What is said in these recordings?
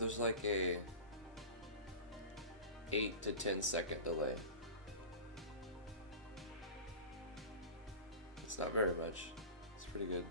there's like a 8 to 10 second delay. It's not very much. It's pretty good.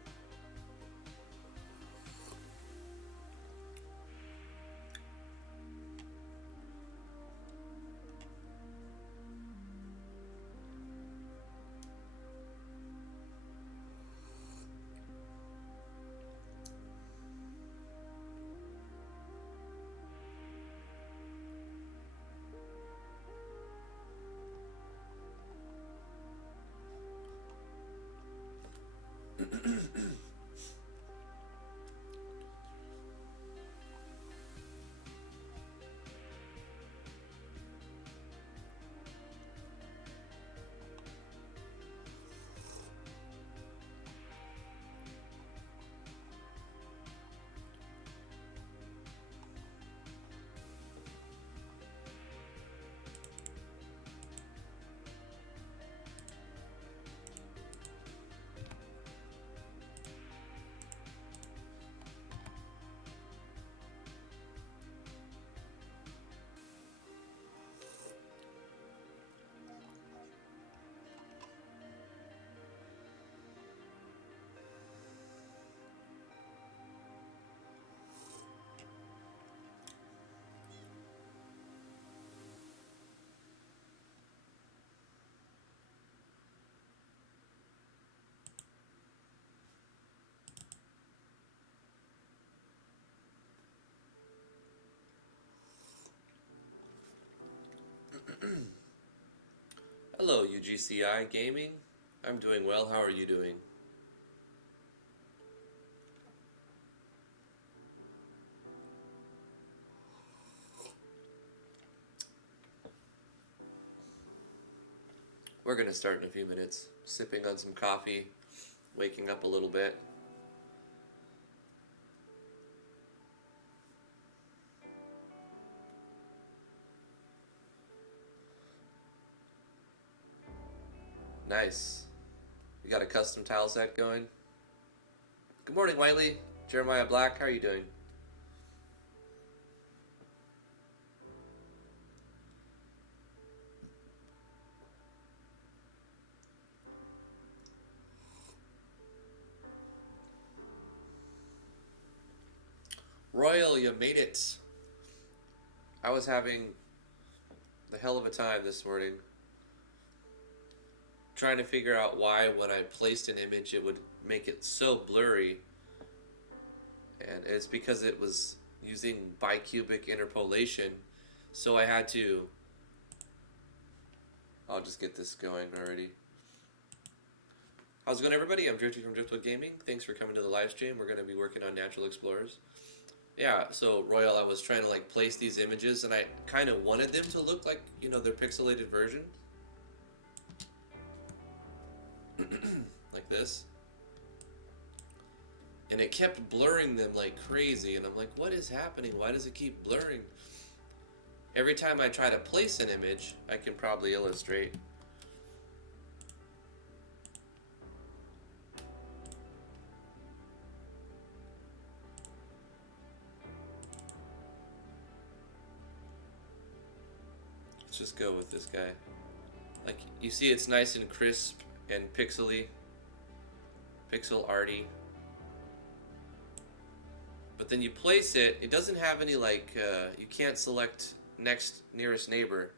Hello, UGCI Gaming. I'm doing well. How are you doing? We're going to start in a few minutes. Sipping on some coffee, waking up a little bit. Nice. You got a custom tile set going? Good morning, Wiley. Jeremiah Black, how are you doing? Royal, you made it. I was having the hell of a time this morning trying to figure out why when I placed an image it would make it so blurry, and it's because it was using bicubic interpolation, so I had to, I'll just get this going already. How's it going, everybody? I'm Drifty from Driftwood Gaming. Thanks for coming to the live stream. We're going to be working on Natural Explorers. Yeah, so Royal, I was trying to like place these images and I kind of wanted them to look like, you know, their pixelated version. Like this, and it kept blurring them like crazy, and I'm like, what is happening? Why does it keep blurring? Every time I try to place an image, I can probably illustrate. Let's just go with this guy. Like, you see it's nice and crisp and pixely, pixel arty. But then you place it, it doesn't have any like, you can't select nearest neighbor.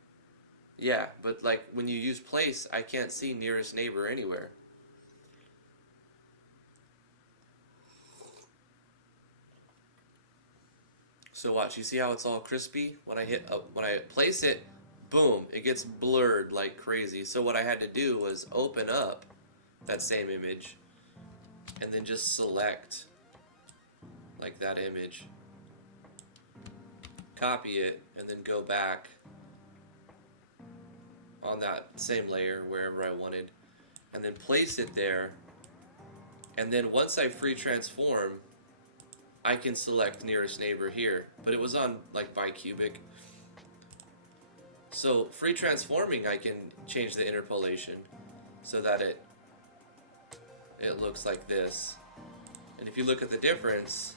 Yeah, but like when you use place, I can't see nearest neighbor anywhere. So watch, you see how it's all crispy? When I when I place it, boom, it gets blurred like crazy. So what I had to do was open up that same image and then just select like that image, copy it, and then go back on that same layer wherever I wanted, and then place it there. And then once I free transform, I can select nearest neighbor here, but it was on like bicubic. So free transforming, I can change the interpolation so that it looks like this. And if you look at the difference,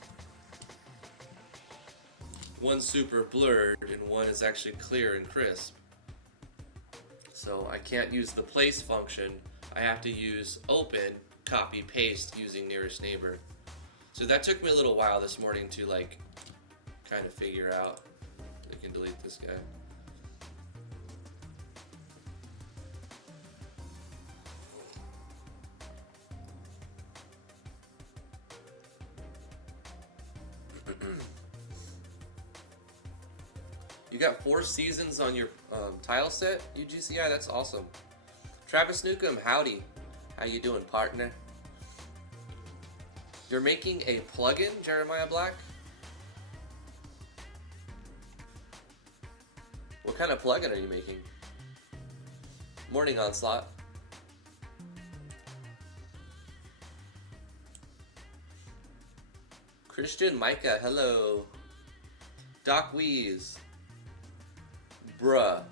one's super blurred and one is actually clear and crisp. So I can't use the place function. I have to use open, copy, paste using nearest neighbor. So that took me a little while this morning to like kind of figure out. I can delete this guy. You got 4 seasons on your tile set, UGCI? That's awesome. Travis Newcomb, howdy. How you doing, partner? You're making a plugin, Jeremiah Black? What kind of plugin are you making? Morning, Onslaught. Christian Micah, hello. Doc Weeze. Bruh.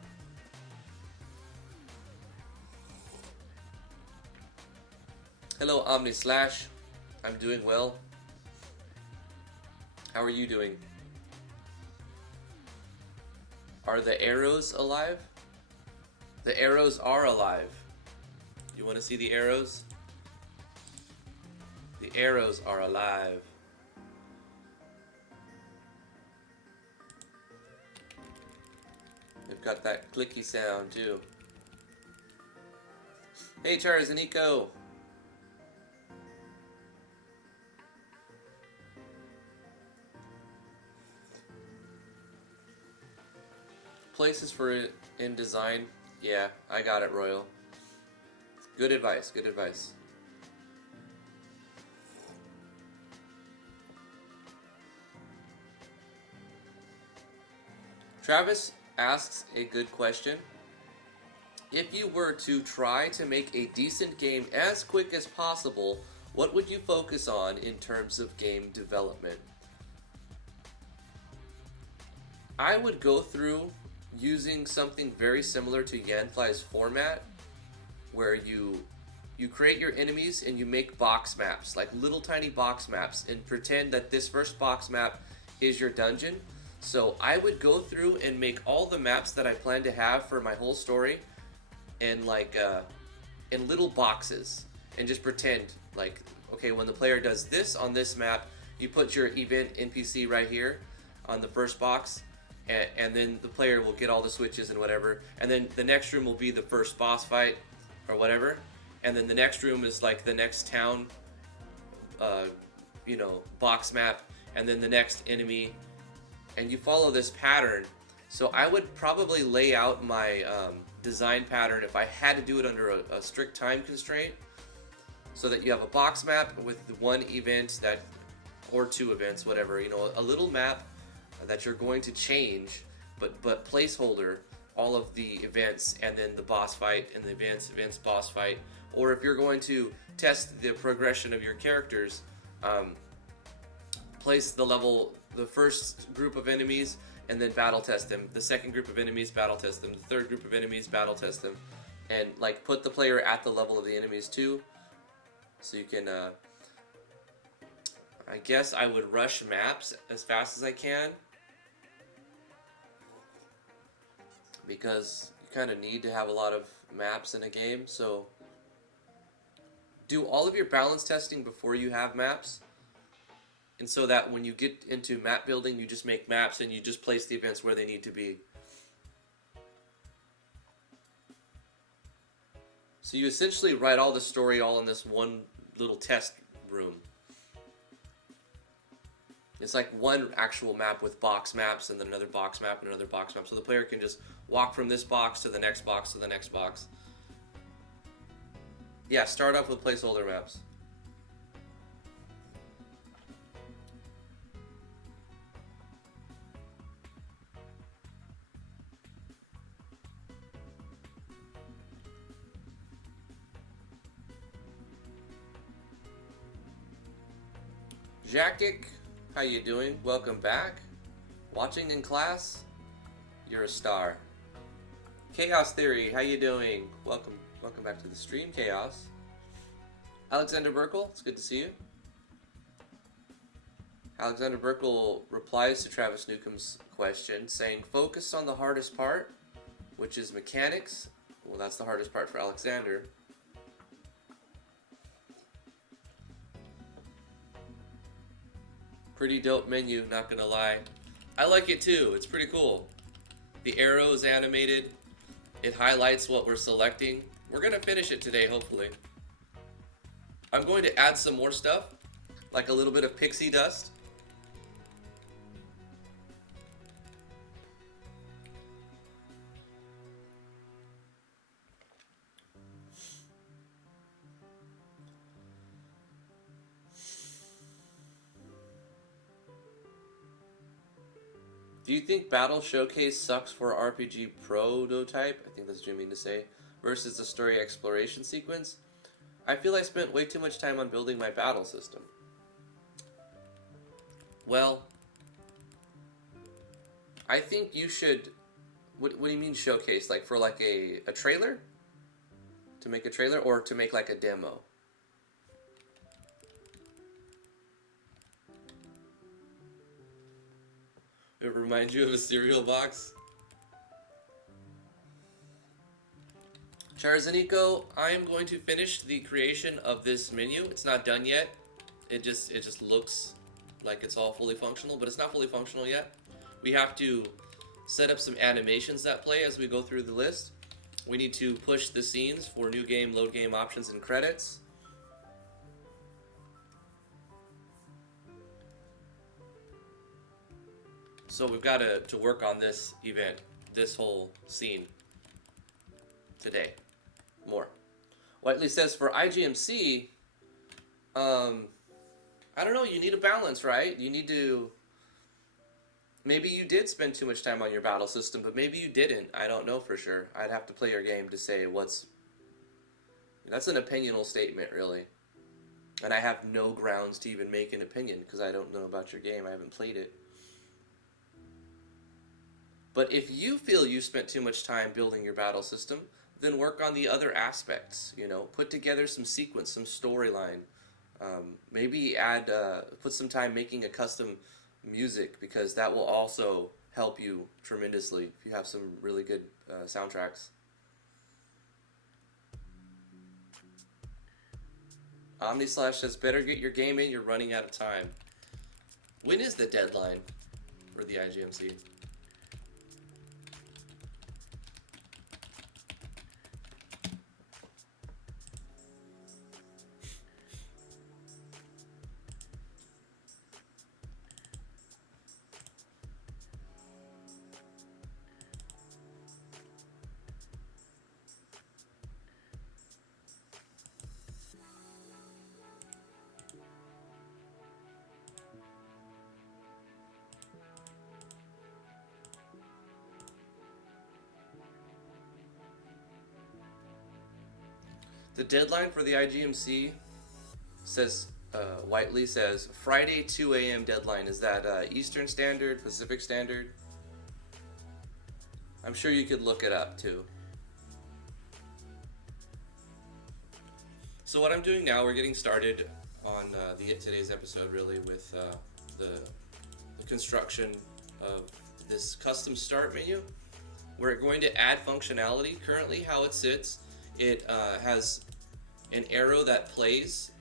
Hello, Omni Slash. I'm doing well. How are you doing? Are the arrows alive? The arrows are alive. You want to see the arrows? The arrows are alive. They've got that clicky sound too. Hey Charles and Nico. Places for it in design. Yeah, I got it, Royal. Good advice, good advice. Travis asks a good question. If you were to try to make a decent game as quick as possible, what would you focus on in terms of game development? I would go through using something very similar to Yanfly's format, where you create your enemies and you make box maps, like little tiny box maps, and pretend that this first box map is your dungeon. So I would go through and make all the maps that I plan to have for my whole story in like in little boxes, and just pretend like, okay, when the player does this on this map, you put your event NPC right here on the first box, and then the player will get all the switches and whatever, and then the next room will be the first boss fight or whatever, and then the next room is like the next town box map, and then the next enemy. And you follow this pattern. So I would probably lay out my design pattern if I had to do it under a strict time constraint, so that you have a box map with one event that, or 2 events, whatever, a little map that you're going to change, but placeholder all of the events, and then the boss fight, and the events, boss fight. Or if you're going to test the progression of your characters, place the first group of enemies, and then battle test them. The second group of enemies, battle test them. The third group of enemies, battle test them. And like put the player at the level of the enemies too. So you can, I guess I would rush maps as fast as I can, because you kind of need to have a lot of maps in a game. So do all of your balance testing before you have maps. And so that when you get into map building, you just make maps and you just place the events where they need to be. So you essentially write all the story all in this one little test room. It's like one actual map with box maps, and then another box map and another box map. So the player can just walk from this box to the next box to the next box. Yeah, start off with placeholder maps. Jeckyllgeek, how you doing? Welcome back. Watching in class? You're a star. Chaos Theory, how you doing? Welcome back to the stream, Chaos. Alexander Burkle, it's good to see you. Alexander Burkle replies to Travis Newcomb's question saying, focus on the hardest part, which is mechanics. Well, that's the hardest part for Alexander. Pretty dope menu, not gonna lie. I like it too, it's pretty cool. The arrow is animated. It highlights what we're selecting. We're gonna finish it today, hopefully. I'm going to add some more stuff, like a little bit of pixie dust. Do you think Battle Showcase sucks for RPG prototype? I think that's what you mean to say. Versus the story exploration sequence? I feel I spent way too much time on building my battle system. Well, I think you should... What do you mean showcase? Like for like a trailer? To make a trailer or to make like a demo? It reminds you of a cereal box? Charzanico, I am going to finish the creation of this menu. It's not done yet. It just looks like it's all fully functional, but it's not fully functional yet. We have to set up some animations that play as we go through the list. We need to push the scenes for new game, load game options, and credits. So we've got to work on this event, this whole scene today. More. Whiteley says for IGMC, I don't know, you need a balance, right? You need to... Maybe you did spend too much time on your battle system, but maybe you didn't. I don't know for sure. I'd have to play your game to say what's... That's an opinional statement, really. And I have no grounds to even make an opinion, because I don't know about your game. I haven't played it. But if you feel you spent too much time building your battle system, then work on the other aspects, you know, put together some sequence, some storyline. Maybe put some time making a custom music, because that will also help you tremendously if you have some really good soundtracks. OmniSlash says, better get your game in, you're running out of time. When is the deadline for the IGMC? The deadline for the IGMC says, Whiteley says, Friday 2 a.m. deadline. Is that Eastern Standard, Pacific Standard? I'm sure you could look it up too. So what I'm doing now, we're getting started on today's episode really with the construction of this custom start menu. We're going to add functionality. Currently how it sits, it has an arrow that plays,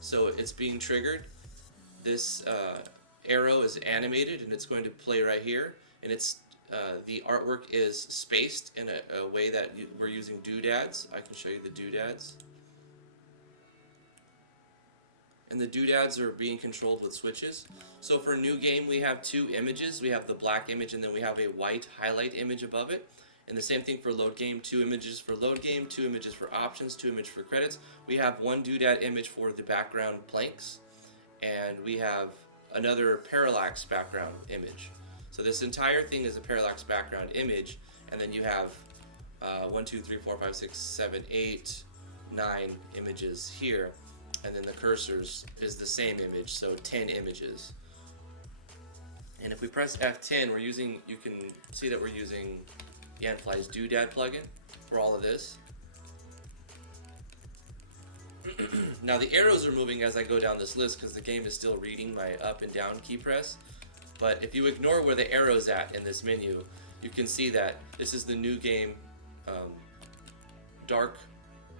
so it's being triggered. This arrow is animated and it's going to play right here, and it's the artwork is spaced in a way that we're using doodads. I can show you the doodads. And the doodads are being controlled with switches. So for new game, we have two images. We have the black image and then we have a white highlight image above it. And the same thing for load game, 2 images for load game, 2 images for options, 2 images for credits. We have one doodad image for the background planks, and we have another parallax background image. So this entire thing is a parallax background image, and then you have 1, 2, 3, 4, 5, 6, 7, 8, 9 images here, and then the cursors is the same image, so 10 images. And if we press F10, you can see that we're using Yanfly's doodad plugin for all of this. Now the arrows are moving as I go down this list because the game is still reading my up and down key press. But if you ignore where the arrow's at in this menu, you can see that this is the new game dark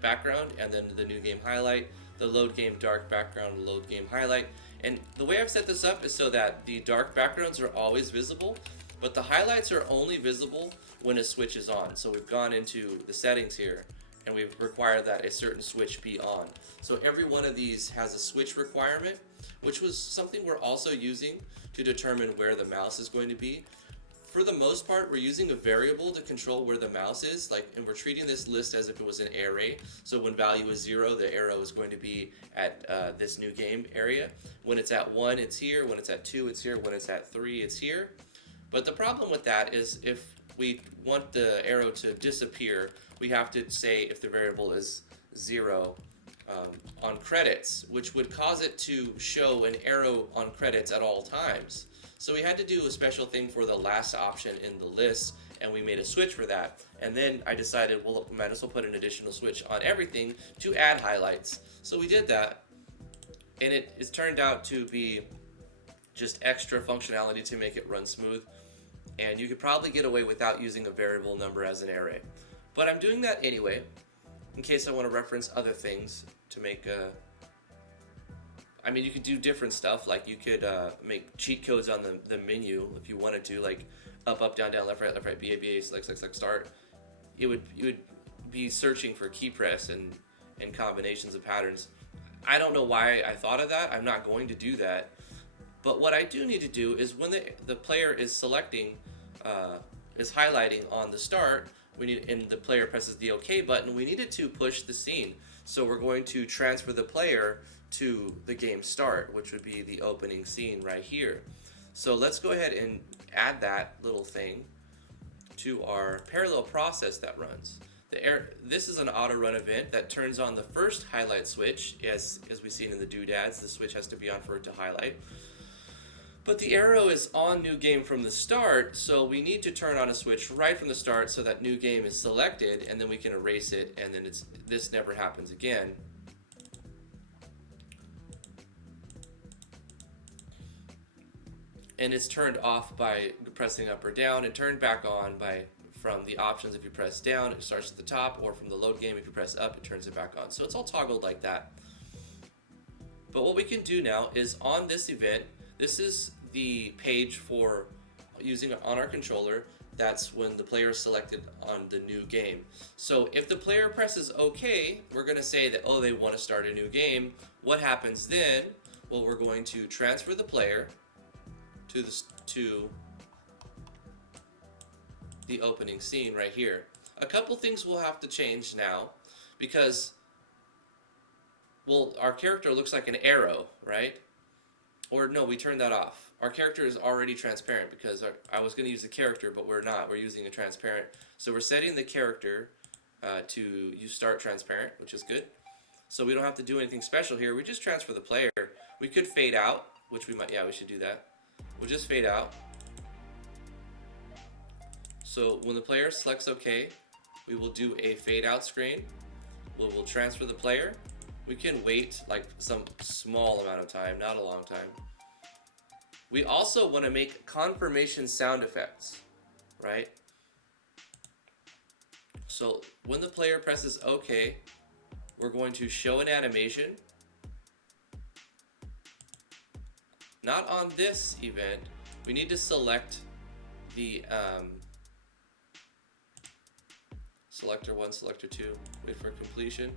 background, and then the new game highlight, the load game dark background, load game highlight. And the way I've set this up is so that the dark backgrounds are always visible, but the highlights are only visible when a switch is on. So we've gone into the settings here, and we've required that a certain switch be on. So every one of these has a switch requirement, which was something we're also using to determine where the mouse is going to be. For the most part, we're using a variable to control where the mouse is, and we're treating this list as if it was an array. So when value is 0, the arrow is going to be at this new game area. When it's at 1, it's here. When it's at 2, it's here. When it's at 3, it's here. But the problem with that is if we want the arrow to disappear, we have to say if the variable is 0 on credits, which would cause it to show an arrow on credits at all times. So we had to do a special thing for the last option in the list, and we made a switch for that. And then I decided, well, we might as well put an additional switch on everything to add highlights. So we did that, and it's turned out to be just extra functionality to make it run smooth. And you could probably get away without using a variable number as an array. But I'm doing that anyway, in case I want to reference other things to make I mean, you could do different stuff, like you could make cheat codes on the menu if you wanted to, like up, down, left, right, BA, select, start. You would be searching for key press and combinations of patterns. I don't know why I thought of that. I'm not going to do that. But what I do need to do is when the player is selecting, is highlighting on the start, and the player presses the OK button, we needed to push the scene. So we're going to transfer the player to the game start, which would be the opening scene right here. So let's go ahead and add that little thing to our parallel process that runs. This is an auto run event that turns on the first highlight switch. As we've seen in the doodads, the switch has to be on for it to highlight. But the arrow is on new game from the start, so we need to turn on a switch right from the start so that new game is selected, and then we can erase it, and then this never happens again. And it's turned off by pressing up or down, and turned back on from the options. If you press down, it starts at the top, or from the load game, if you press up, it turns it back on. So it's all toggled like that. But what we can do now is on this event, this is the page for using it on our controller. That's when the player is selected on the new game. So if the player presses OK, we're going to say that, oh, they want to start a new game. What happens then? Well, we're going to transfer the player to the opening scene right here. A couple things we'll have to change now because, well, our character looks like an arrow, right? Or no, we turned that off. Our character is already transparent because I was going to use the character, but we're not. We're using a transparent. So we're setting the character to use start transparent, which is good. So we don't have to do anything special here. We just transfer the player. We could fade out, which we might, yeah, we should do that. We'll just fade out. So when the player selects OK, we will do a fade out screen. We'll transfer the player. We can wait like some small amount of time, not a long time. We also want to make confirmation sound effects, right? So when the player presses OK, we're going to show an animation. Not on this event. We need to select the selector 1, selector 2, wait for completion.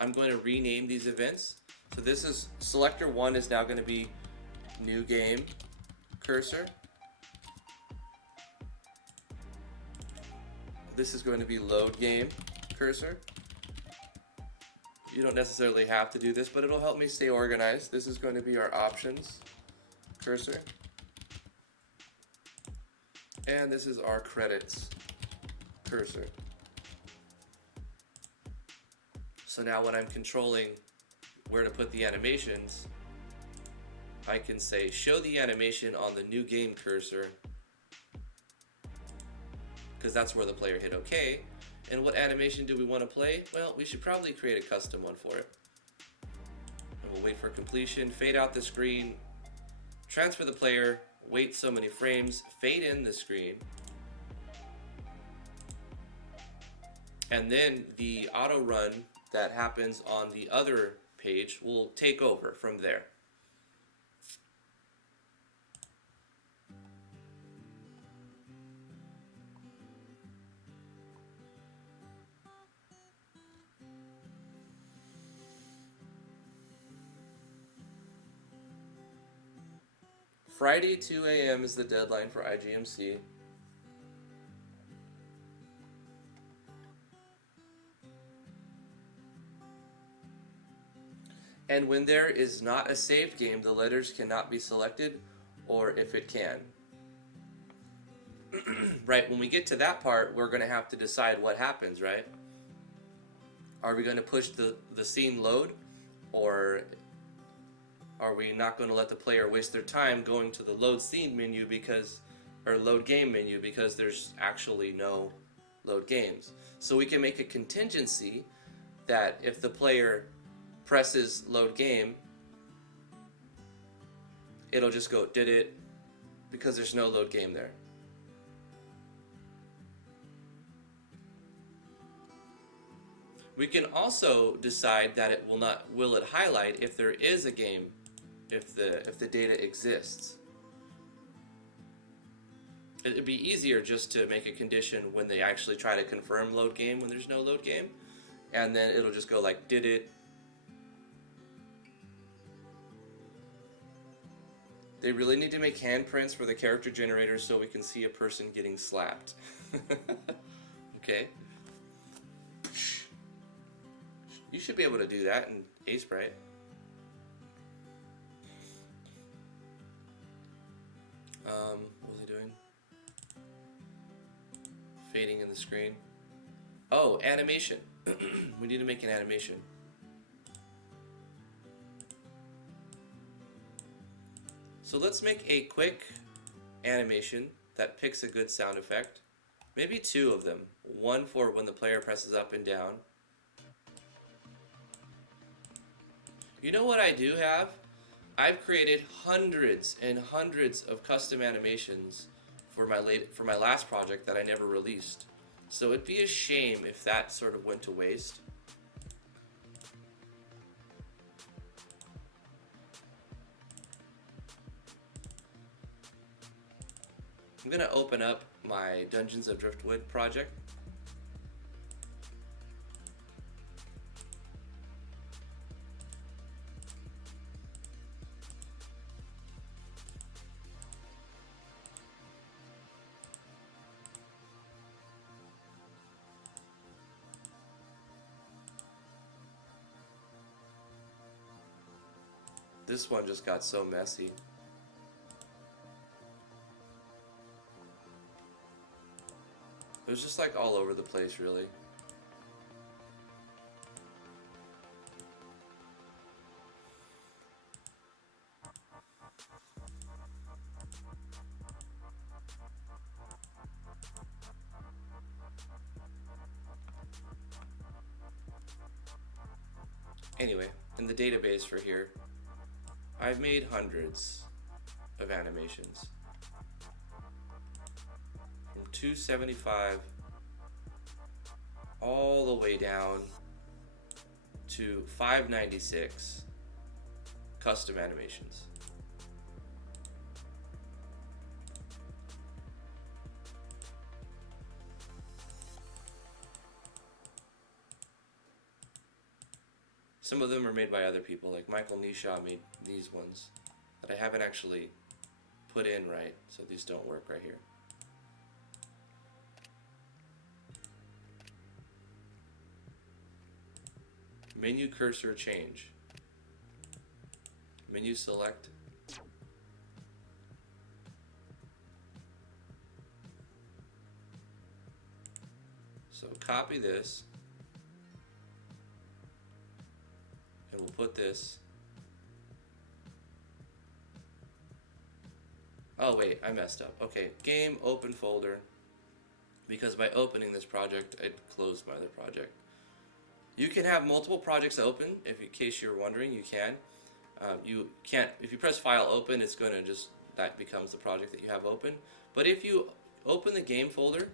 I'm going to rename these events. So this is selector 1 is now going to be new game cursor. This is going to be load game cursor. You don't necessarily have to do this, but it'll help me stay organized. This is going to be our options cursor. And this is our credits cursor. So now when I'm controlling where to put the animations, I can say show the animation on the new game cursor, because that's where the player hit OK, And what animation do we want to play? Well, we should probably create a custom one for it. And we'll wait for completion, fade out the screen, transfer the player, wait so many frames, fade in the screen, and then the auto run that happens on the other page will take over from there. Friday 2 a.m. is the deadline for IGMC. And when there is not a saved game, the letters cannot be selected, or if it can. Right, when we get to that part, we're going to have to decide what happens, right? Are we going to push the scene load, or are we not going to let the player waste their time going to the load scene menu or load game menu because there's actually no load games? So we can make a contingency that if the player presses load game, it'll just go did it because there's no load game there. We can also decide that it will it highlight if there is a game, if the data exists. It'd be easier just to make a condition when they actually try to confirm load game when there's no load game, and then it'll just go like did it. They really need to make handprints for the character generator so we can see a person getting slapped. Okay. You should be able to do that in A-Sprite. What was he doing? Fading in the screen. Oh, animation. We need to make an animation. So let's make a quick animation that picks a good sound effect. Maybe two of them. One for when the player presses up and down. You know what I do have? I've created hundreds and hundreds of custom animations for my last project that I never released. So it'd be a shame if that sort of went to waste. I'm gonna open up my Dungeons of Driftwood project. This one just got so messy. It was just like all over the place, really. Anyway, in the database for here, I've made hundreds of animations. From 275 all the way down to 596 custom animations. Some of them are made by other people, like Michael Nisha made these ones that I haven't actually put in right, so these don't work right here. Menu cursor change. Menu select. So copy this. And we'll put this. Oh wait, I messed up. Okay, game, open folder. because by opening this project, it closed my other project. You can have multiple projects open, if in case you're wondering, you can. You can't, if you press File Open, it's going to just, that becomes the project that you have open. But if you open the game folder,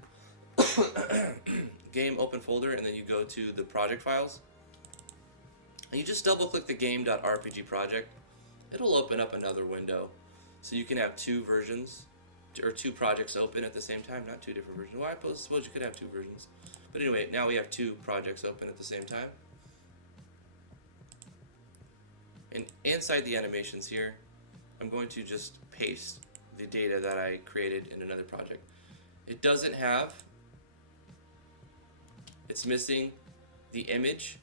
game open folder, and then you go to the project files, and you just double click the game.rpg project, it'll open up another window. So you can have two versions, or two projects open at the same time, not two different versions. Well, I suppose you could have two versions. But anyway, now we have two projects open at the same time. And inside the animations here, I'm going to just paste the data that I created in another project. It doesn't have, it's missing the image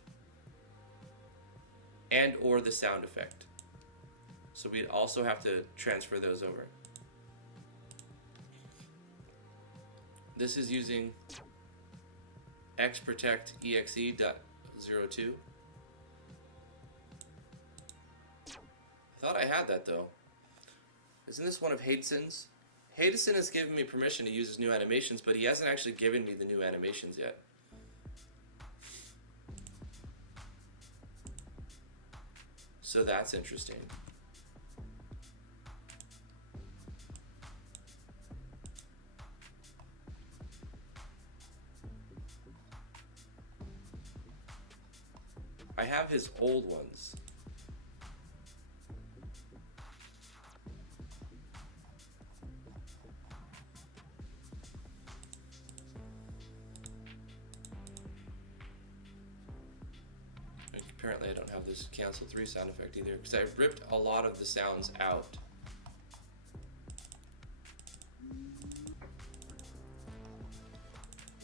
and or the sound effect. So we'd also have to transfer those over. This is using xprotect exe.02. I thought I had that though. Isn't this one of Hadeson's? Hadeson has given me permission to use his new animations, but he hasn't actually given me the new animations yet. So that's interesting. I have his old ones. Apparently I don't have this cancel 3 sound effect either, because I ripped a lot of the sounds out.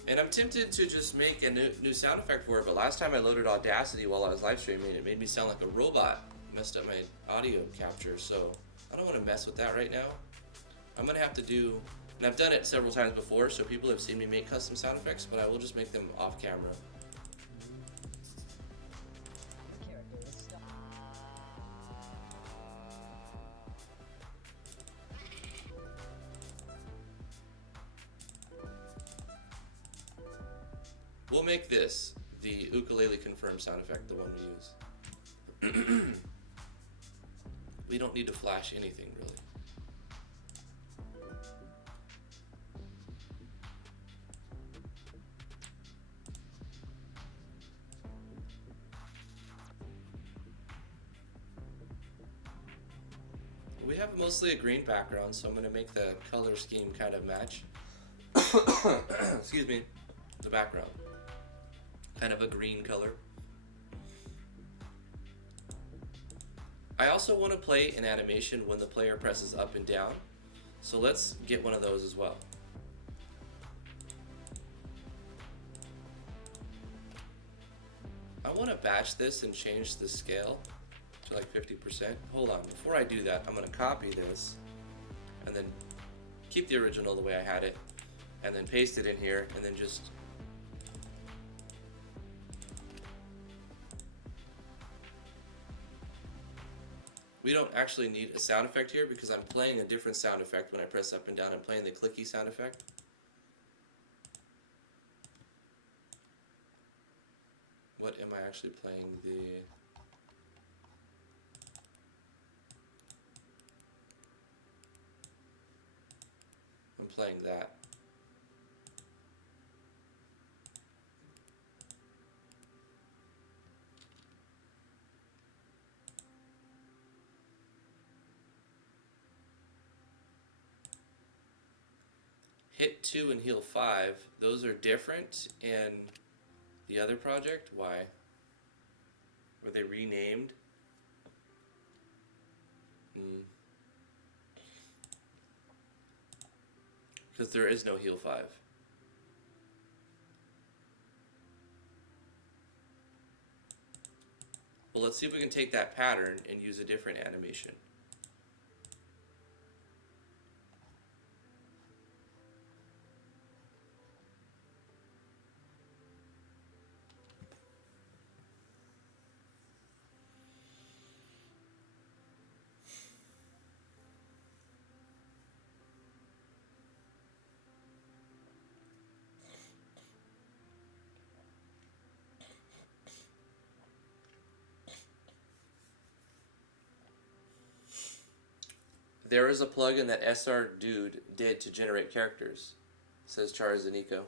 And I'm tempted to just make a new sound effect for it, but last time I loaded Audacity while I was live streaming, it made me sound like a robot. Messed up my audio capture, so I don't want to mess with that right now. I'm going to have to do, and I've done it several times before, so people have seen me make custom sound effects, but I will just make them off camera. We'll make this the ukulele confirm sound effect, the one we use. We don't need to flash anything really. We have mostly a green background, so I'm going to make the color scheme kind of match. Excuse me, the background. Kind of a green color. I also want to play an animation when the player presses up and down, so let's get one of those as well. I want to batch this and change the scale to like 50%. Hold on, before I do that, I'm going to copy this and then keep the original the way I had it, and then paste it in here, and then just we don't actually need a sound effect here because I'm playing a different sound effect when I press up and down. I'm playing the clicky sound effect. What am I actually playing? I'm playing that. Hit 2 and heal 5, those are different in the other project. Why? Were they renamed? Because there is no heal 5. Well, let's see if we can take that pattern and use a different animation. There is a plugin that SR Dude did to generate characters, says Charizanico.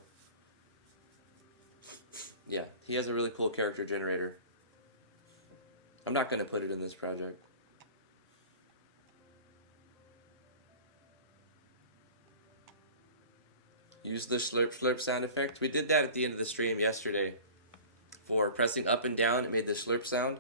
Yeah, he has a really cool character generator. I'm not going to put it in this project. Use the slurp slurp sound effect. We did that at the end of the stream yesterday. For pressing up and down, it made the slurp sound.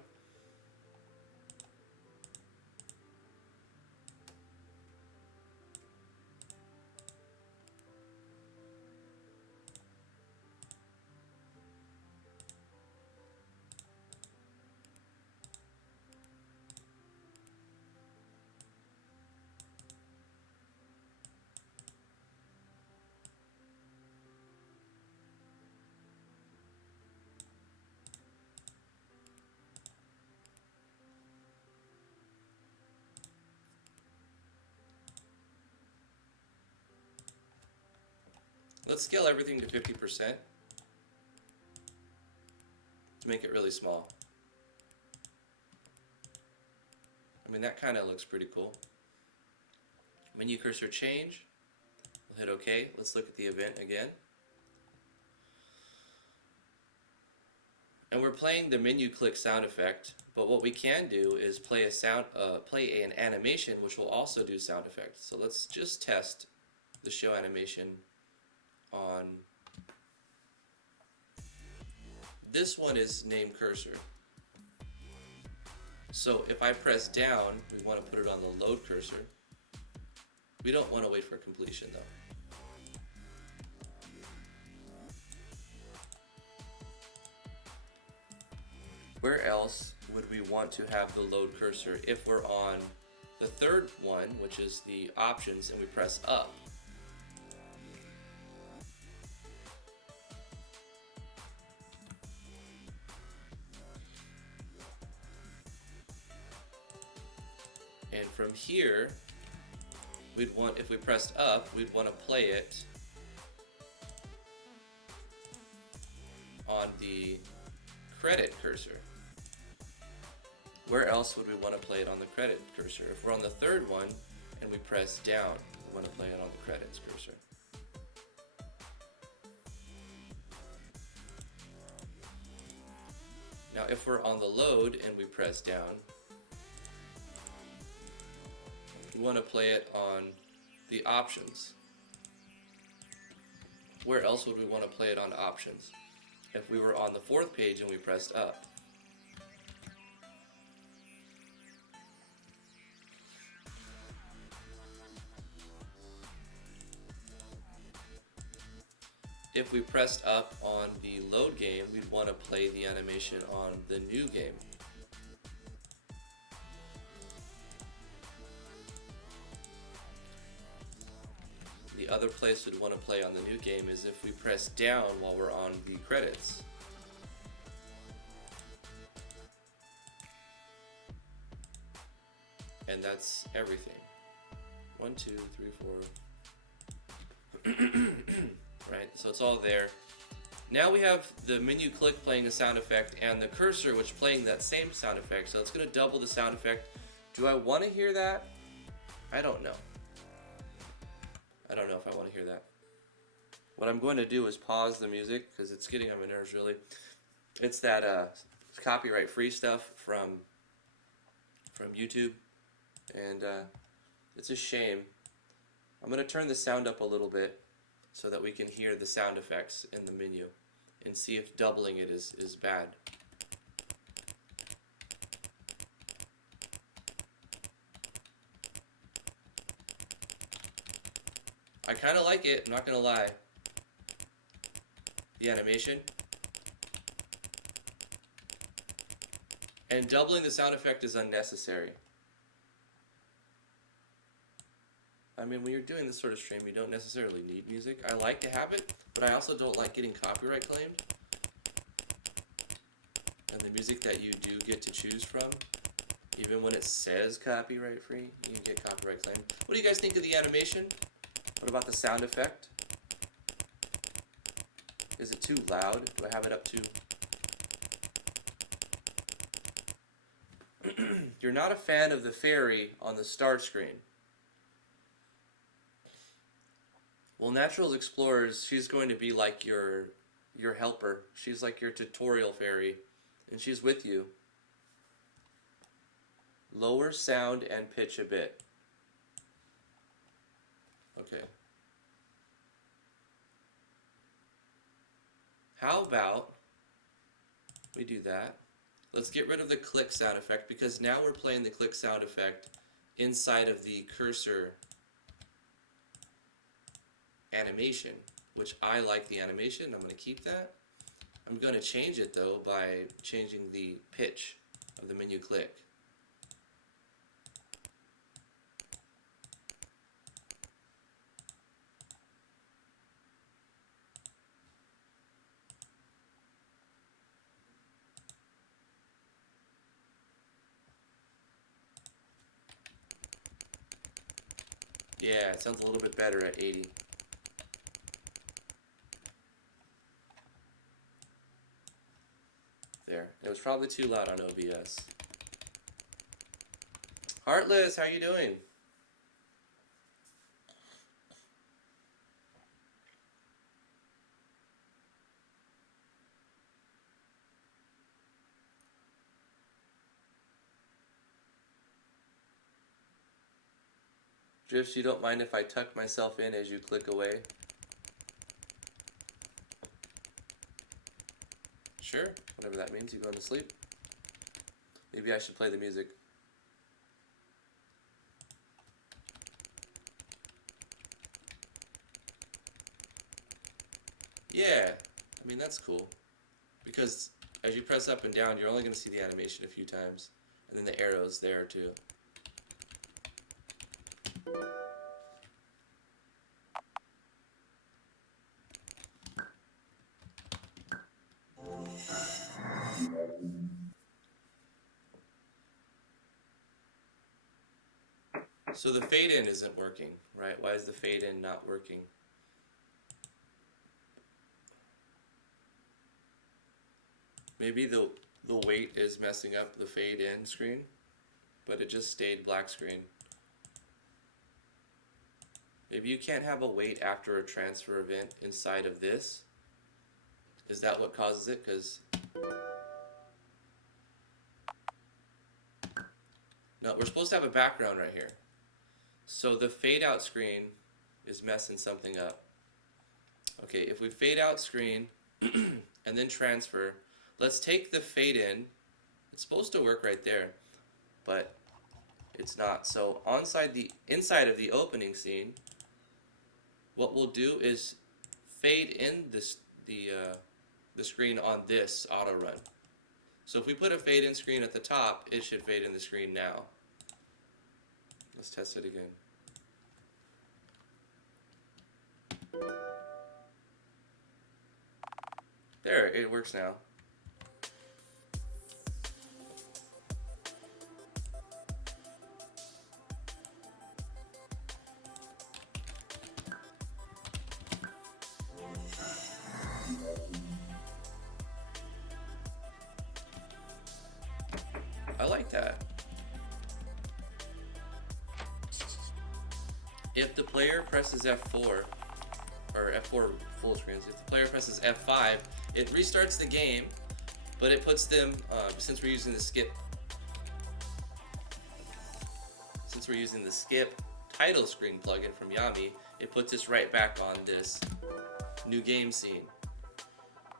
Let's scale everything to 50% to make it really small. I mean, that kind of looks pretty cool. Menu cursor change. We'll hit OK. Let's look at the event again. And we're playing the menu click sound effect, but what we can do is play an animation which will also do sound effects. So let's just test the show animation on this one. Is name cursor. So if I press down, we want to put it on the load cursor. We don't want to wait for completion though. Where else would we want to have the load cursor? If we're on the third one, which is the options, and we press up. And from here, we'd want, if we pressed up, we'd want to play it on the credit cursor. Where else would we want to play it on the credit cursor? If we're on the third one and we press down, we want to play it on the credits cursor. Now if we're on the load and we press down, we want to play it on the options. Where else would we want to play it on options? If we were on the fourth page and we pressed up. If we pressed up on the load game, we'd want to play the animation on the new game. The other place we'd want to play on the new game is if we press down while we're on the credits. And that's everything. 1, 2, 3, 4. Right, so it's all there. Now we have the menu click playing the sound effect and the cursor which playing that same sound effect. So it's going to double the sound effect. Do I want to hear that? I don't know. I don't know if I want to hear that. What I'm going to do is pause the music because it's getting on my nerves really. It's that copyright free stuff from YouTube, and it's a shame. I'm going to turn the sound up a little bit so that we can hear the sound effects in the menu and see if doubling it is bad. I kind of like it, I'm not going to lie. The animation. And doubling the sound effect is unnecessary. I mean, when you're doing this sort of stream, you don't necessarily need music. I like to have it, but I also don't like getting copyright claimed. And the music that you do get to choose from, even when it says copyright free, you can get copyright claimed. What do you guys think of the animation? What about the sound effect? Is it too loud? Do I have it up too? You're not a fan of the fairy on the start screen. Well, Naturals Explorers, she's going to be like your helper. She's like your tutorial fairy, and she's with you. Lower sound and pitch a bit. Okay. How about we do that? Let's get rid of the click sound effect, because now we're playing the click sound effect inside of the cursor animation, which I like the animation. I'm going to keep that. I'm going to change it though by changing the pitch of the menu click. Yeah, it sounds a little bit better at 80. There. It was probably too loud on OBS. Heartless, how you doing? Drifts, you don't mind if I tuck myself in as you click away? Sure, whatever that means. You going to sleep? Maybe I should play the music. Yeah, I mean that's cool. Because as you press up and down, you're only going to see the animation a few times. And then the arrow's there too. So the fade in isn't working, right? Why is the fade in not working? Maybe the weight is messing up the fade in screen, but it just stayed black screen. Maybe you can't have a weight after a transfer event inside of this. Is that what causes it? Because no, we're supposed to have a background right here. So the fade out screen is messing something up. Okay, if we fade out screen and then transfer, let's take the fade in. It's supposed to work right there, but it's not. So inside of the opening scene, what we'll do is fade in the screen on this auto run. So if we put a fade in screen at the top, it should fade in the screen now. Let's test it again. There, it works now. I like that. If the player presses F4, or F4 full screens, if the player presses F5, it restarts the game, but it puts them, since we're using the skip title screen plugin from Yami, it puts us right back on this new game scene.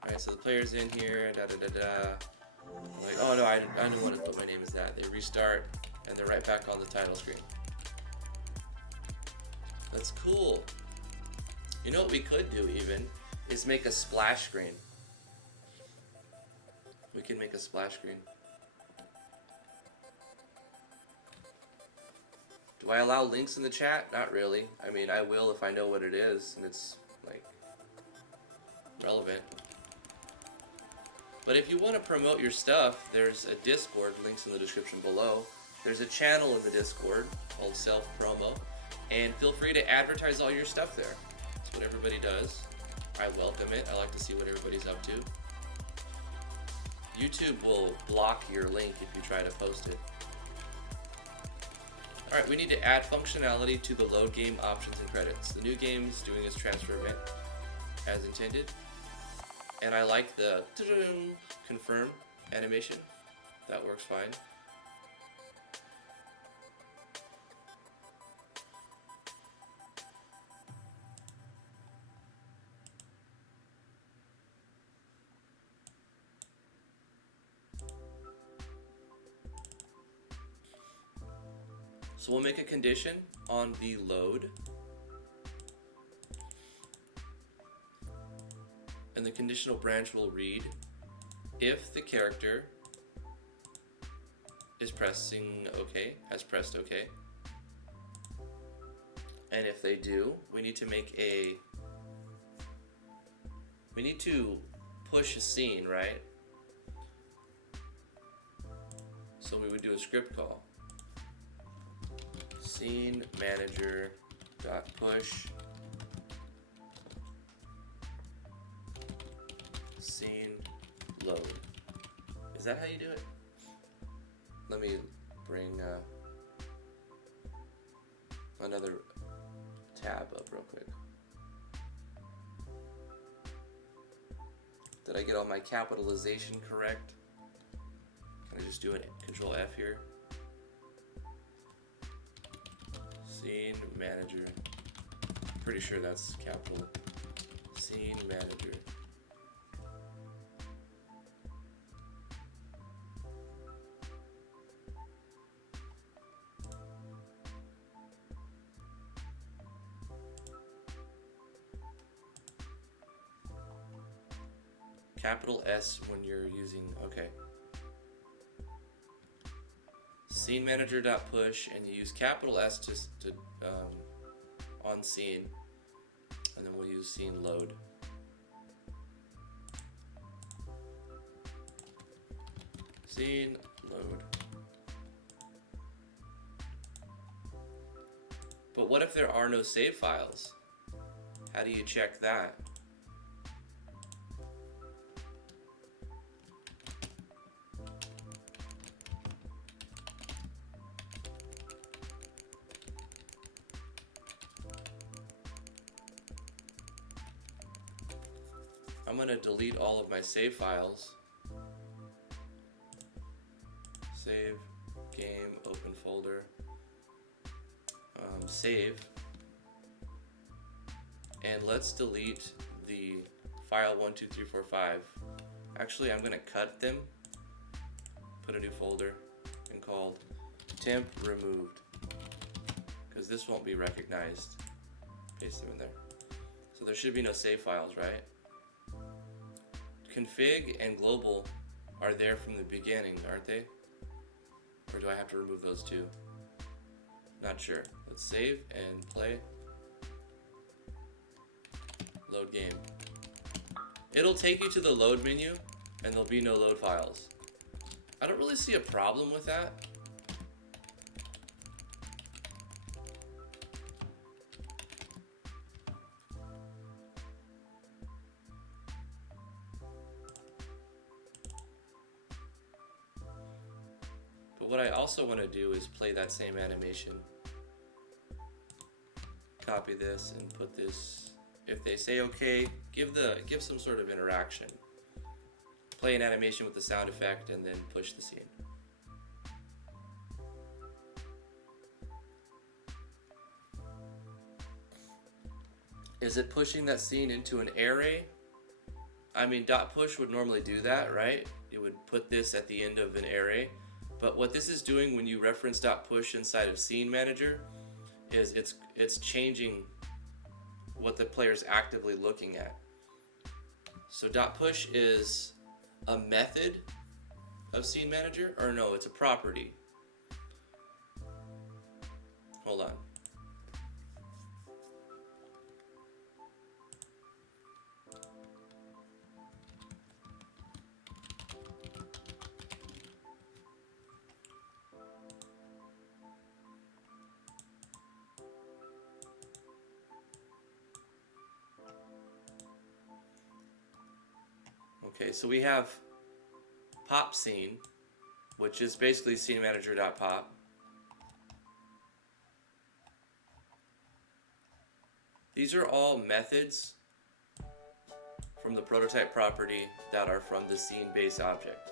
Alright, so the player's in here, I'm like, oh no, I didn't want to put my name as that. They restart, and they're right back on the title screen. That's cool. You know what we could do even, is make a splash screen. We can make a splash screen. Do I allow links in the chat? Not really. I mean, I will if I know what it is and it's like relevant. But if you want to promote your stuff, there's a Discord, links in the description below. There's a channel in the Discord called Self Promo, and feel free to advertise all your stuff there. That's what everybody does. I welcome it. I like to see what everybody's up to. YouTube will block your link if you try to post it. Alright, we need to add functionality to the load game options and credits. The new game is doing its transfer event as intended. And I like the confirm animation. That works fine. So we'll make a condition on the load. And the conditional branch will read, if the character is pressing OK, has pressed OK. And if they do, we need to push a scene, right? So we would do a script call. Scene manager dot push scene load. Is that how you do it? Let me bring another tab up real quick. Did I get all my capitalization correct? Can I just do an Control F here? Scene manager. Pretty sure that's capital. Scene manager. Capital S when you're using, okay. Scene manager dot push, and you use capital S to on scene, and then we'll use scene load. Scene load. But what if there are no save files? How do you check that? I'm going to delete all of my save files. Save, game, open folder, save. And let's delete the file 12345. Actually, I'm going to cut them, put a new folder, and called temp removed, because this won't be recognized. Paste them in there. So there should be no save files, right? Config and global are there from the beginning, aren't they? Or do I have to remove those too? Not sure. Let's save and play. Load game. It'll take you to the load menu and there'll be no load files. I don't really see a problem with that. What I also want to do is play that same animation. Copy this and put this. If they say okay, give some sort of interaction. Play an animation with the sound effect and then push the scene. Is it pushing that scene into an array? I mean, dot push would normally do that, right? It would put this at the end of an array. But what this is doing when you reference dot push inside of Scene Manager is it's changing what the player's actively looking at. So dot push is a method of Scene Manager, or no, it's a property. Hold on. Okay, so we have pop scene, which is basically scene manager.pop. These are all methods from the prototype property that are from the scene base object.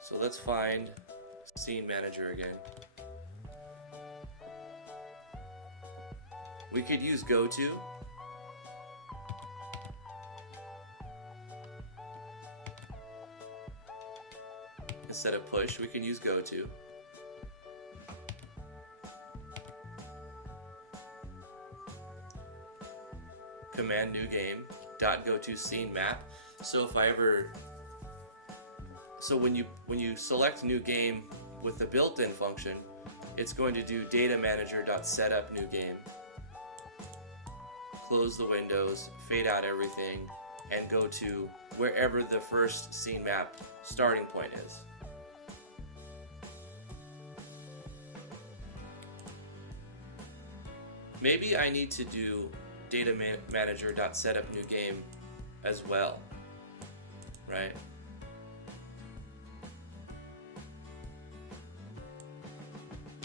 So let's find scene manager again. We could use goto. Instead of push, we can use goto. Command new game dot go to scene map. So if I ever, so when you select new game with the built-in function, it's going to do data manager dot setup new game. Close the windows, fade out everything, and go to wherever the first scene map starting point is. Maybe I need to do data manager dot setup new game as well, right?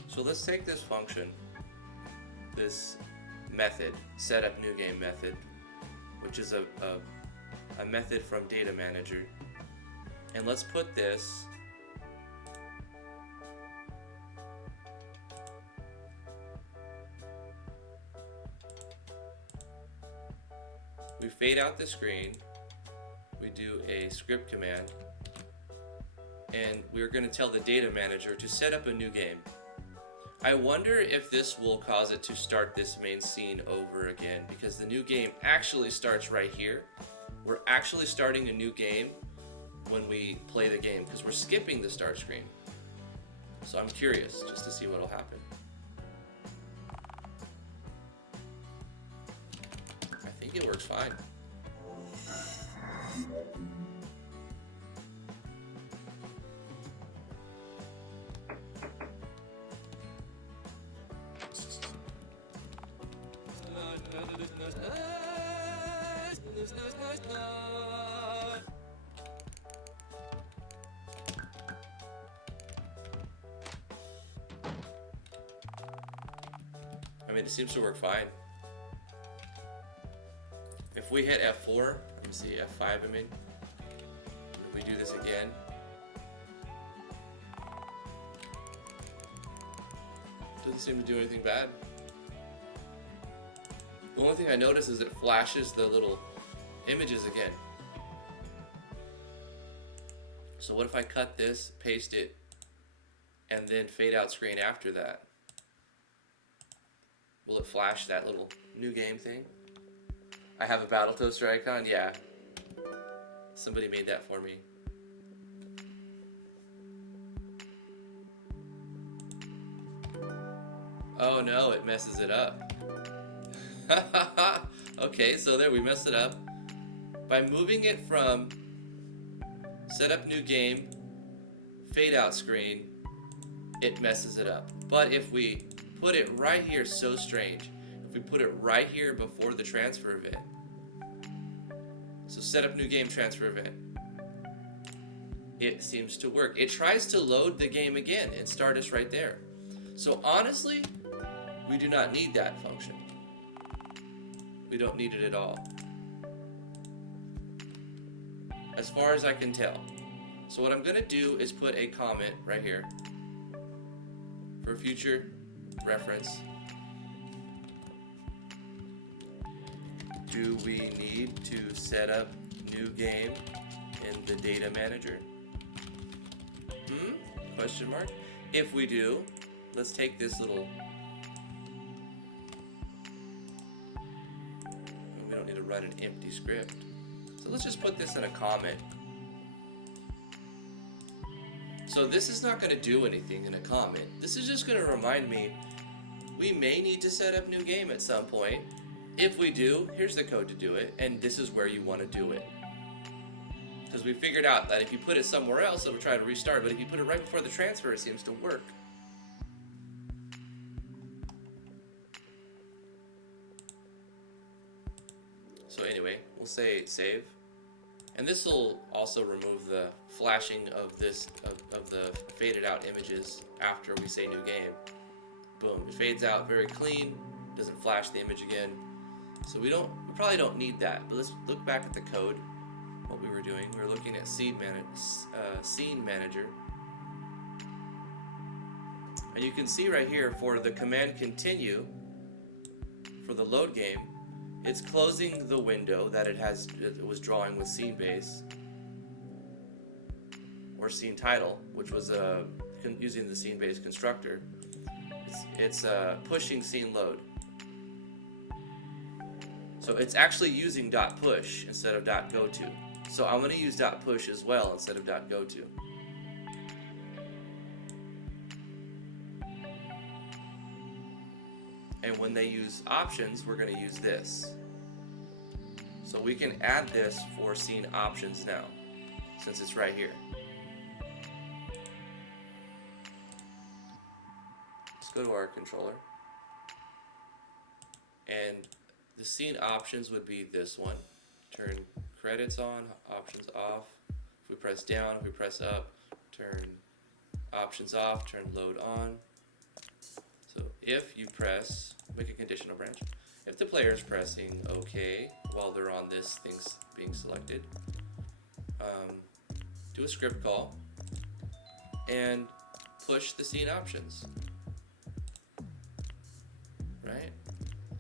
So let's take this function, this method, setup new game method, which is a method from data manager, and let's put this we fade out the screen, we do a script command, and we're going to tell the data manager to set up a new game. I wonder if this will cause it to start this main scene over again, because the new game actually starts right here. We're actually starting a new game when we play the game, because we're skipping the start screen. So I'm curious just to see what will happen. I think it works fine. I mean, it seems to work fine. If we hit F4, let me see, F5 I mean, if we do this again, doesn't seem to do anything bad. The only thing I notice is it flashes the little images again. So what if I cut this, paste it, and then fade out screen after that? Will it flash that little new game thing? I have a battle toaster icon? Yeah. Somebody made that for me. Oh no, it messes it up. Okay, so there, we messed it up. By moving it from setup new game, fade out screen, it messes it up. But if we put it right here, so strange. If we put it right here before the transfer event, so set up new game transfer event, it seems to work. It tries to load the game again and start us right there. So honestly, we do not need that function. We don't need it at all, as far as I can tell. So what I'm gonna do is put a comment right here for future reference. Do we need to set up new game in the data manager? Question mark. If we do, let's take this little, we don't need to write an empty script. So let's just put this in a comment. So this is not going to do anything in a comment. This is just going to remind me we may need to set up new game at some point. If we do, here's the code to do it, and this is where you want to do it. Because we figured out that if you put it somewhere else, it'll try to restart, but if you put it right before the transfer, it seems to work. So anyway, we'll say save. And this will also remove the flashing of this, of the faded out images after we say new game. Boom, it fades out very clean, doesn't flash the image again. So we probably don't need that. But let's look back at the code. What we were doing, we were looking at scene manager. And you can see right here for the command continue for the load game, it's closing the window that it was drawing with scene base or scene title, which was using the scene base constructor. It's pushing scene load. So it's actually using .push instead of .goto. So I'm going to use .push as well instead of .goto. And when they use options, we're going to use this. So we can add this for scene options now, since it's right here. Let's go to our controller. And the scene options would be this one. Turn credits on, options off. If we press down, if we press up, turn options off, turn load on. So if you press, make a conditional branch. If the player is pressing OK while they're on this thing being selected, do a script call and push the scene options. Right?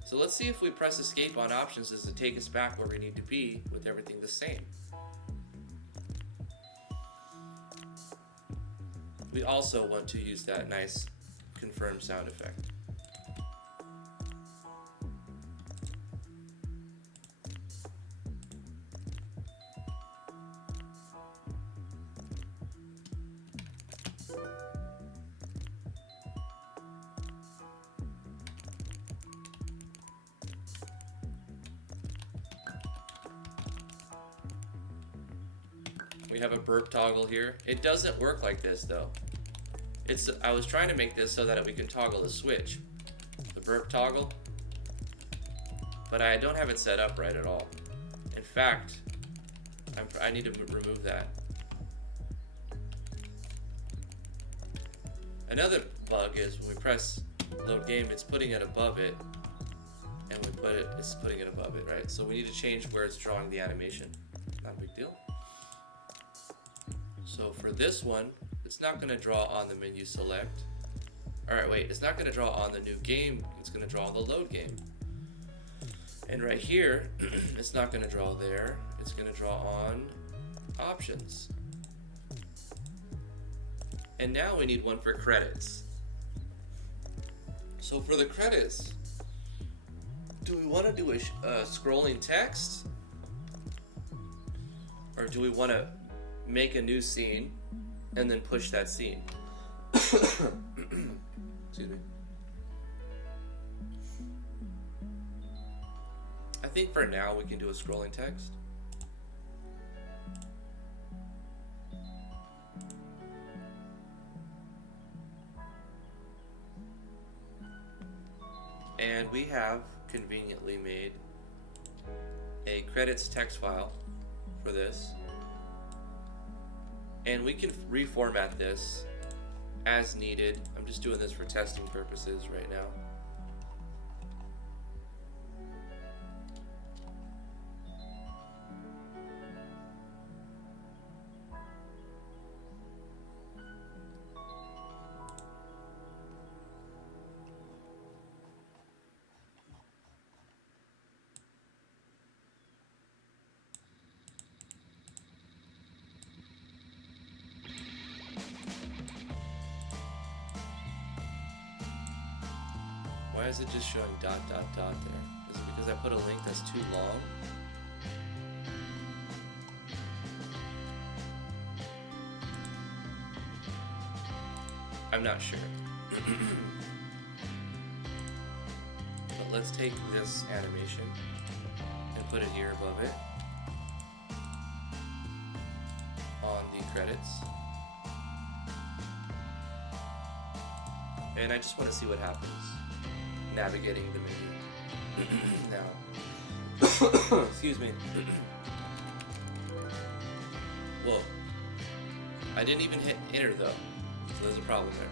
So let's see if we press escape on options, does it take us back where we need to be with everything the same? We also want to use that nice confirm sound effect. We have a burp toggle here. It doesn't work like this though. I was trying to make this so that we can toggle the switch, the burp toggle, but I don't have it set up right at all. In fact, I need to remove that. Another bug is when we press load game, it's putting it above it, and it's putting it above it, right? So we need to change where it's drawing the animation. Not a big deal. So for this one, it's not going to draw on the menu select. Alright, wait, it's not going to draw on the new game, it's going to draw on the load game. And right here, it's not going to draw there, it's going to draw on options. And now we need one for credits. So for the credits, do we want to do a scrolling text? Or do we want to make a new scene and then push that scene? Excuse me. I think for now we can do a scrolling text. And we have conveniently made a credits text file for this. And we can reformat this as needed. I'm just doing this for testing purposes right now. Why is it just showing ... there? Is it because I put a link that's too long? I'm not sure. But let's take this animation and put it here above it on the credits. And I just want to see what happens navigating the menu now. Excuse me. Whoa. I didn't even hit enter though, so there's a problem there.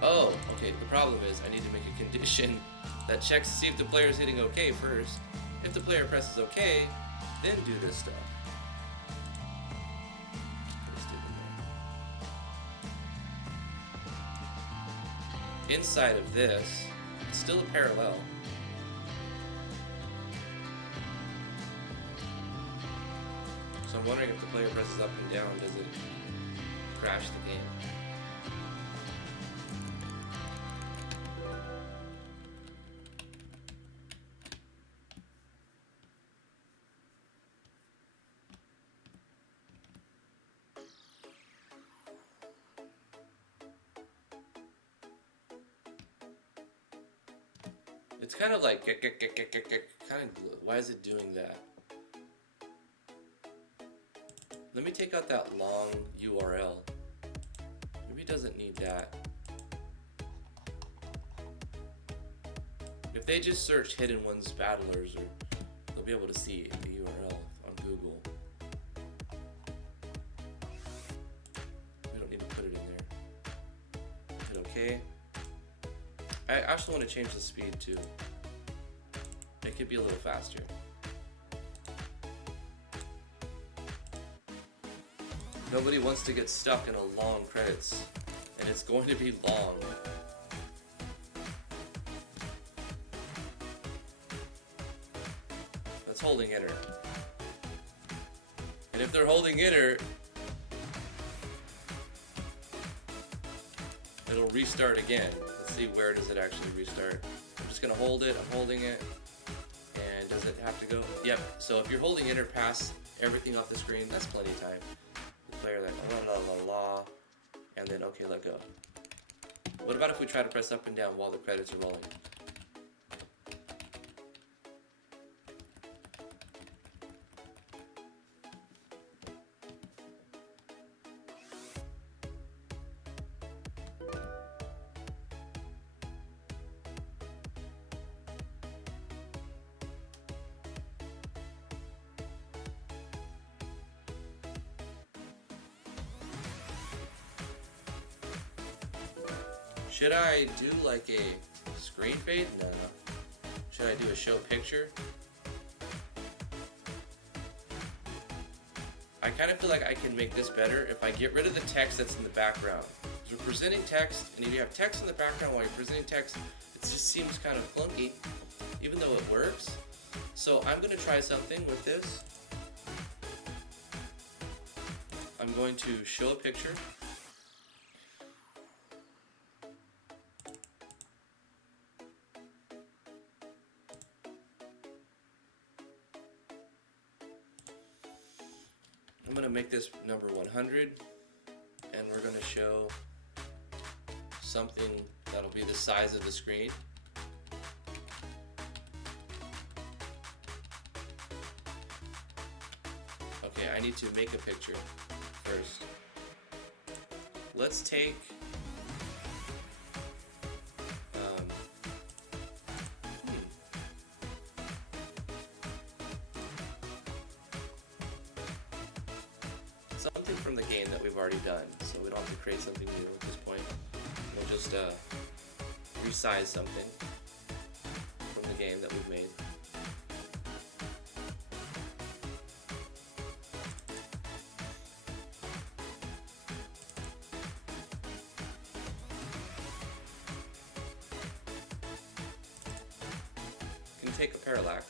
Oh, okay, the problem is I need to make a condition that checks to see if the player is hitting OK first. If the player presses OK, then do this stuff. Inside of this, it's still a parallel. So I'm wondering if the player presses up and down, does it crash the game? It's kind of like kind of. Why is it doing that? Let me take out that long URL. Maybe it doesn't need that. If they just search Hidden Ones Battlers, or they'll be able to see the URL on Google. We don't need to put it in there. Hit OK. I actually want to change the speed too. It could be a little faster. Nobody wants to get stuck in a long credits, and it's going to be long. That's holding enter. And if they're holding enter, it'll restart again. Let's see, where does it actually restart? I'm just gonna hold it, I'm holding it. And does it have to go? Yep, so if you're holding enter past everything off the screen, that's plenty of time. The player then la la la la, and then okay, let go. What about if we try to press up and down while the credits are rolling? Should I do like a screen fade? No. Should I do a show picture? I kind of feel like I can make this better if I get rid of the text that's in the background. Because we're presenting text, and if you have text in the background while you're presenting text, it just seems kind of clunky, even though it works. So I'm going to try something with this. I'm going to show a picture. I'm going to make this number 100, and we're going to show something that'll be the size of the screen. Okay, I need to make a picture first. Let's take something from the game that we've already done, so we don't have to create something new at this point. We'll just resize something from the game that we've made. You can take a parallax.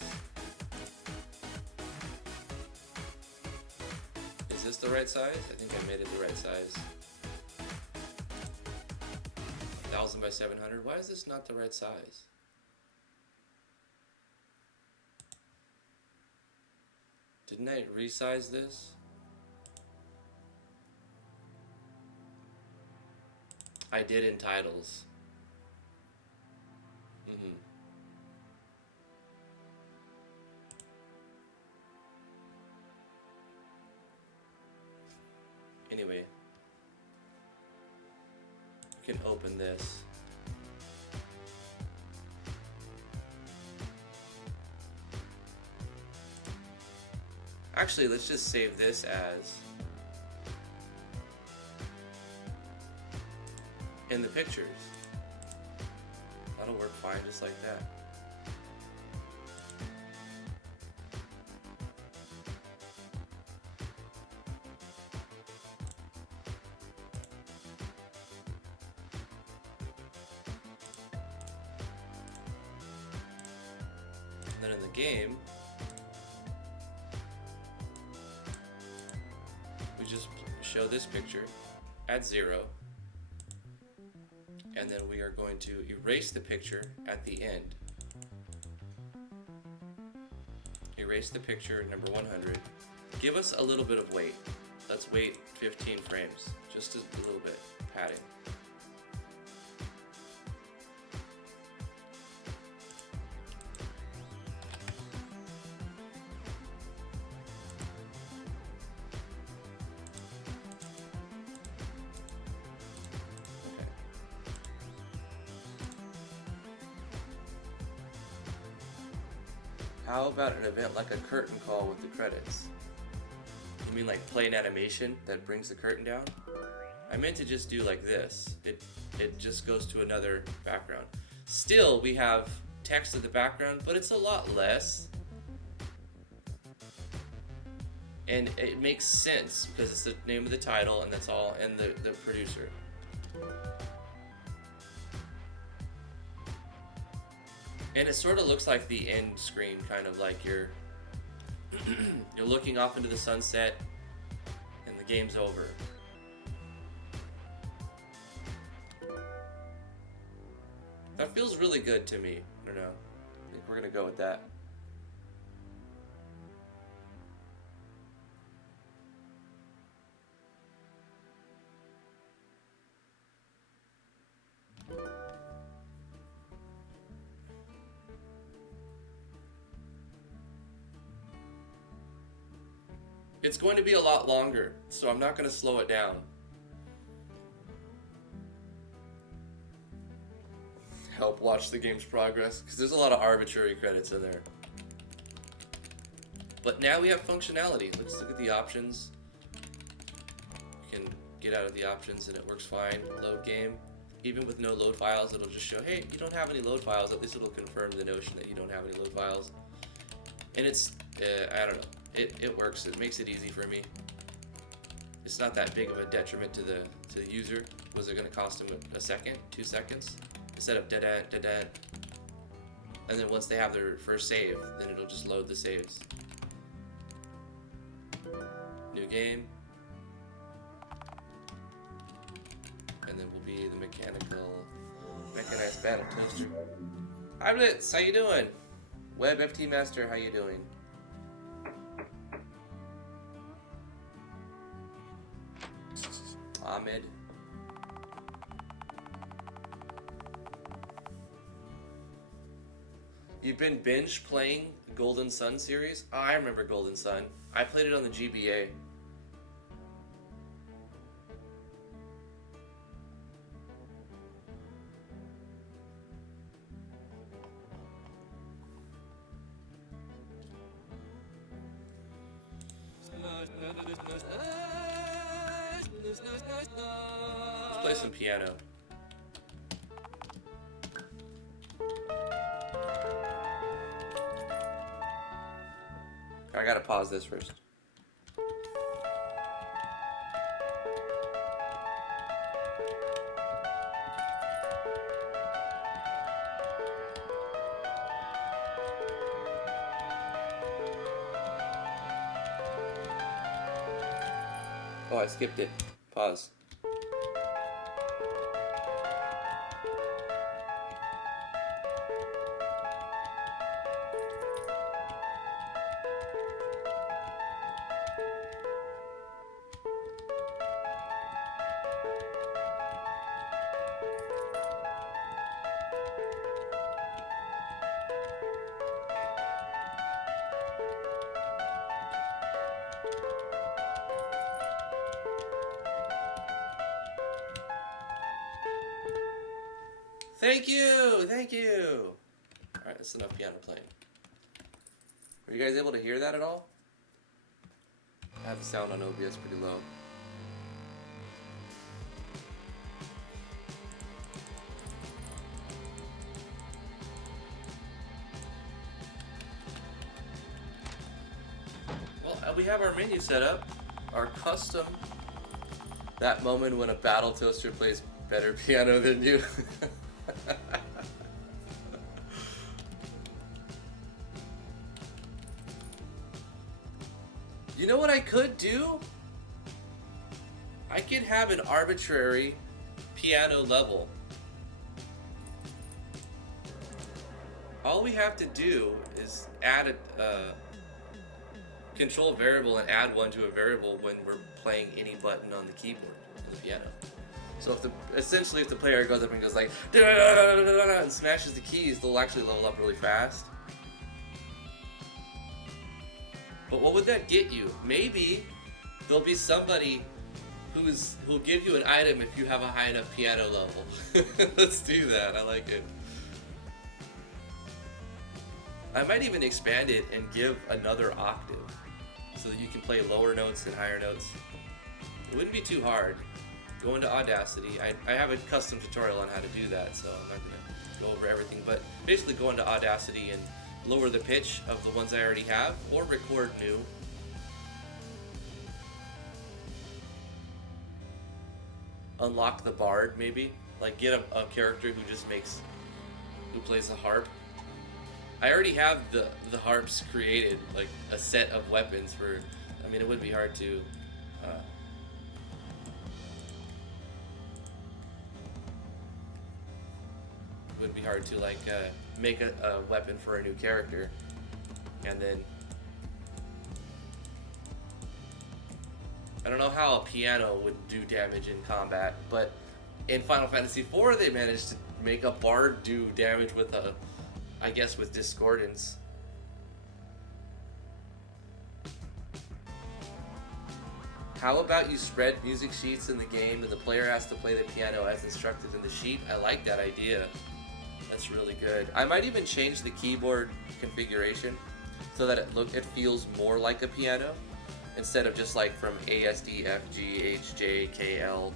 Is this the right size? I think I made it the right size. 1000 by 700. Why is this not the right size? Didn't I resize this? I did in titles. Anyway, you can open this. Actually, let's just save this as in the pictures. That'll work fine just like that. And then in the game, we just show this picture at 0, and then we are going to erase the picture at the end. Erase the picture number 100. Give us a little bit of weight. Let's wait 15 frames, just a little bit, padding. How about an event like a curtain call with the credits? You mean like play an animation that brings the curtain down? I meant to just do like this. It just goes to another background. Still, we have text in the background, but it's a lot less. And it makes sense because it's the name of the title and that's all, and the producer. And it sort of looks like the end screen, kind of like you're looking off into the sunset and the game's over. That feels really good to me. I don't know. I think we're gonna go with that. It's going to be a lot longer, so I'm not going to slow it down. Help watch the game's progress, because there's a lot of arbitrary credits in there. But now we have functionality. Let's look at the options. You can get out of the options and it works fine. Load game. Even with no load files, it'll just show, hey, you don't have any load files. At least it'll confirm the notion that you don't have any load files. And it's, I don't know. It works. It makes it easy for me. It's not that big of a detriment to the user. Was it going to cost them a second, 2 seconds, instead of da-da. And then once they have their first save, then it'll just load the saves. New game. And then will be the mechanized battle toaster. Hi Blitz, how you doing? Web FT Master, how you doing? Ahmed. You've been binge playing Golden Sun series? Oh, I remember Golden Sun. I played it on the GBA. Let's play some piano. I gotta pause this first. Oh, I skipped it. Pause. Thank you! Thank you! Alright, that's enough piano playing. Were you guys able to hear that at all? I have the sound on OBS pretty low. we have our menu set up. Our custom. That moment when a battle toaster plays better piano than you. You know what I could do? I could have an arbitrary piano level. All we have to do is add a control variable and add one to a variable when we're playing any button on the keyboard on the piano. So essentially if the player goes up and goes like and smashes the keys, they'll actually level up really fast. But what would that get you? Maybe there'll be somebody who'll give you an item if you have a high enough piano level. Let's do that. I like it. I might even expand it and give another octave so that you can play lower notes and higher notes. It wouldn't be too hard. Go into Audacity. I have a custom tutorial on how to do that, so I'm not going to go over everything. But basically go into Audacity and lower the pitch of the ones I already have, or record new. Unlock the bard, maybe. Like get a character who plays the harp. I already have the harps created, like a set of weapons for. I mean, it wouldn't be hard to. Would be hard to like make a weapon for a new character, and then I don't know how a piano would do damage in combat, but in Final Fantasy IV they managed to make a bard do damage with I guess with discordance. How about you spread music sheets in the game and the player has to play the piano as instructed in the sheet? I like that idea. That's really good. I might even change the keyboard configuration so that it feels more like a piano instead of just like from A, S, D, F, G, H, J, K, L,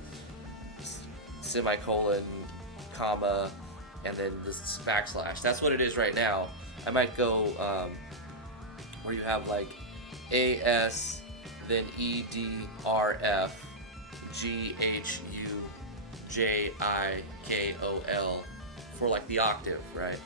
semicolon, comma, and then this backslash. That's what it is right now. I might go where you have like A, S, then E, D, R, F, G, H, U, J, I, K, O, L. For like the octave, right?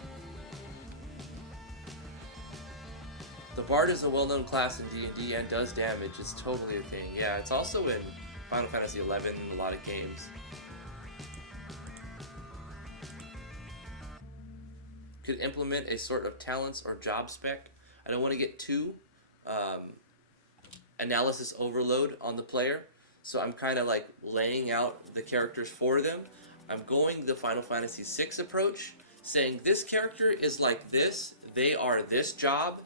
The bard is a well-known class in D&D and does damage. It's totally a thing. Yeah, it's also in Final Fantasy XI and a lot of games. Could implement a sort of talents or job spec. I don't want to get too analysis overload on the player, so I'm kind of like laying out the characters for them. I'm going the Final Fantasy VI approach, saying this character is like this, they are this job,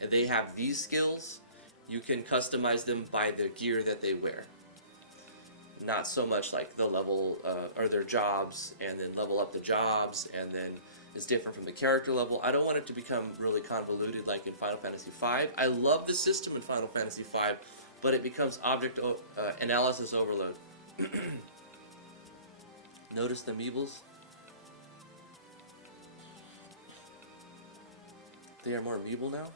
and they have these skills. You can customize them by the gear that they wear. Not so much like the level, or their jobs, and then level up the jobs, and then it's different from the character level. I don't want it to become really convoluted like in Final Fantasy V. I love the system in Final Fantasy V, but it becomes object analysis overload. Notice the meebles? They are more meeble now?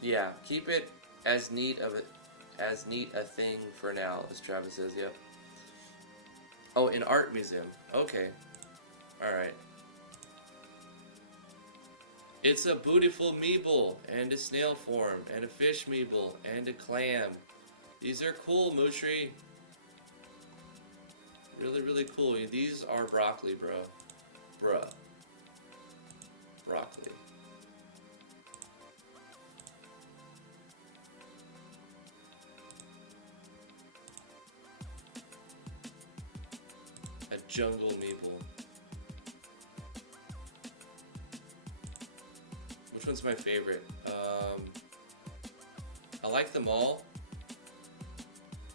Yeah, keep it as neat a thing for now, as Travis says, yep. Oh, an art museum. Okay. Alright. It's a beautiful meeple, and a snail form, and a fish meeple, and a clam. These are cool, Mushri. Really, really cool. These are broccoli, bro. Bruh. Broccoli. A jungle meeple. Which one's my favorite? I like them all.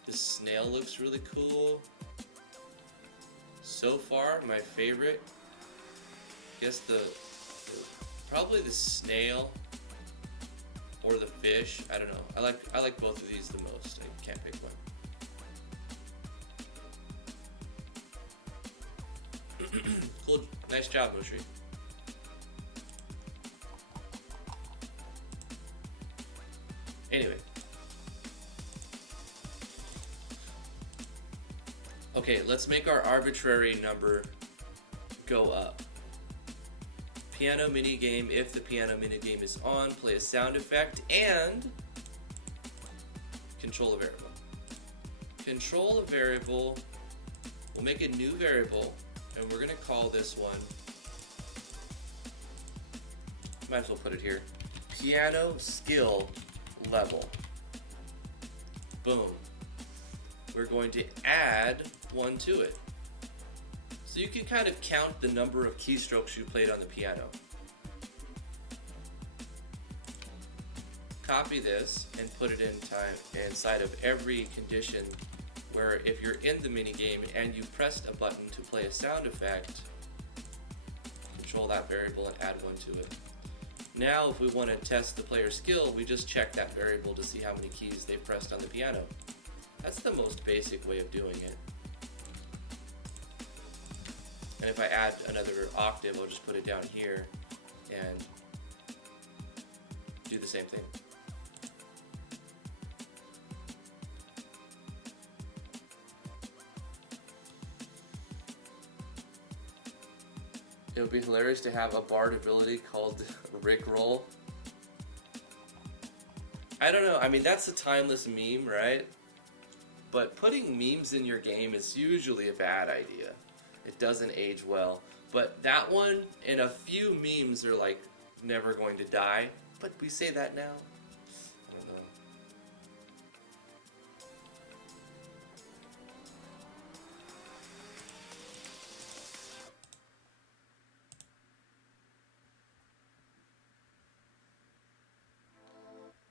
The snail looks really cool. So far, my favorite, I guess probably the snail or the fish. I don't know. I like both of these the most. I can't pick one. Cool. Nice job, Mushri. Anyway. Okay, let's make our arbitrary number go up. Piano mini game. If the piano mini game is on, play a sound effect and control a variable. Control a variable. We'll make a new variable, and we're gonna call this one. Might as well put it here. Piano skill level. Boom. We're going to add one to it. So you can kind of count the number of keystrokes you played on the piano. Copy this and put it inside of every condition where if you're in the minigame and you pressed a button to play a sound effect, control that variable and add one to it. Now if we want to test the player's skill, we just check that variable to see how many keys they've pressed on the piano. That's the most basic way of doing it. And if I add another octave, I'll just put it down here and do the same thing. It would be hilarious to have a bard ability called Rickroll. I don't know, I mean that's a timeless meme, right? But putting memes in your game is usually a bad idea. It doesn't age well. But that one and a few memes are like never going to die. But we say that now. I don't know.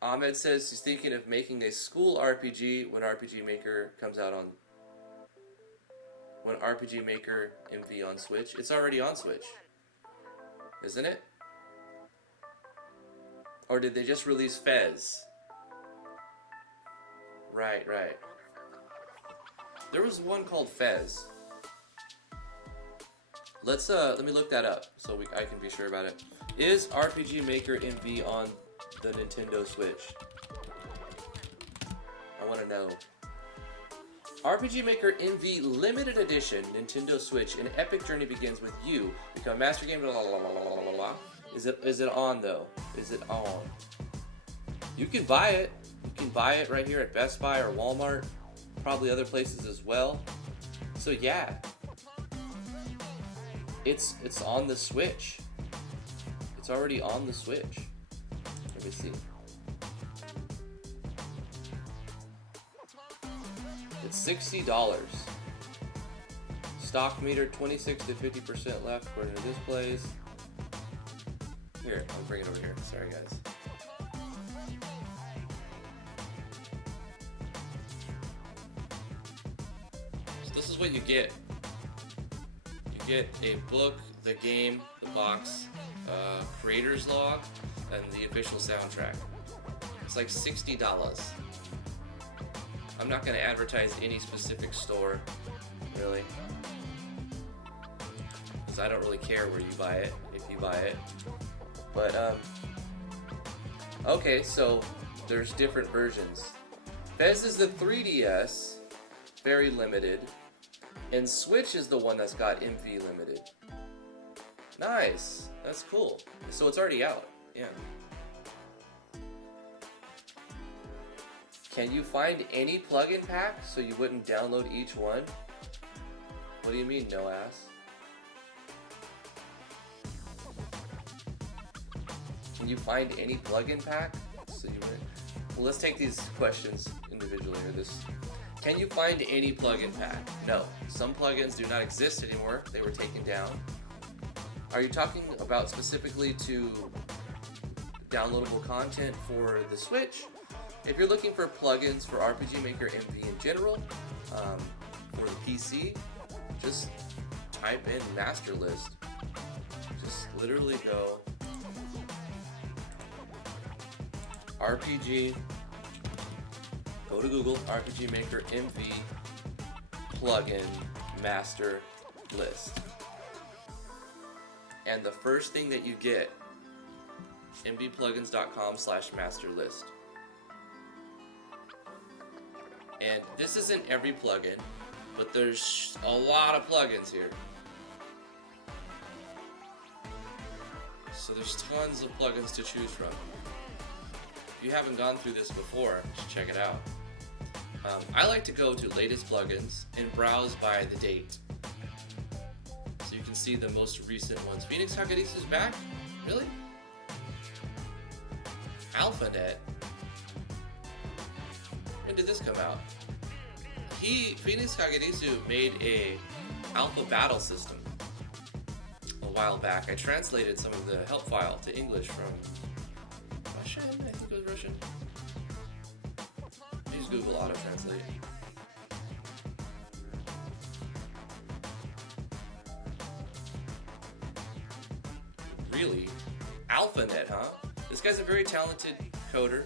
Ahmed says he's thinking of making a school RPG when RPG Maker comes out on... When RPG Maker MV on Switch. It's already on Switch. Isn't it? Or did they just release Fez? Right. There was one called Fez. Let me look that up so I can be sure about it. Is RPG Maker MV on the Nintendo Switch? I want to know. RPG Maker MV Limited Edition Nintendo Switch. An epic journey begins with you. Become a master game. Blah, blah, blah, blah, blah, blah. Is it on though? Is it on? You can buy it. You can buy it right here at Best Buy or Walmart. Probably other places as well. So yeah. It's on the Switch. It's already on the Switch. Let me see. It's $60. Stock meter 26 to 50% left according to displays. Here, I'll bring it over here. Sorry guys. So this is what you get. You get a book, the game, the box, creator's log, and the official soundtrack. It's like $60. I'm not going to advertise any specific store, really, because I don't really care where you buy it, if you buy it. But, okay, so there's different versions. Fez is the 3DS, very limited, and Switch is the one that's got MV limited. Nice, that's cool. So it's already out, yeah. Can you find any plugin pack so you wouldn't download each one? What do you mean, no ass? Can you find any plugin pack so you wouldn't? Well, let's take these questions individually. Can you find any plugin pack? No. Some plugins do not exist anymore. They were taken down. Are you talking about specifically to downloadable content for the Switch? If you're looking for plugins for RPG Maker MV in general, for the PC, just type in master list. Just literally go RPG. Go to Google, RPG Maker MV plugin master list. And the first thing that you get, mvplugins.com/master list. And this isn't every plugin, but there's a lot of plugins here. So there's tons of plugins to choose from. If you haven't gone through this before, just check it out. I like to go to latest plugins and browse by the date. So you can see the most recent ones. Phoenix Hagedisu's back? Really? AlphaNet? When did this come out? Phoenix Hagedisu made a alpha battle system a while back. I translated some of the help file to English from Russian, I think it was Russian. Use Google Auto Translate. Really? AlphaNet, huh? This guy's a very talented coder.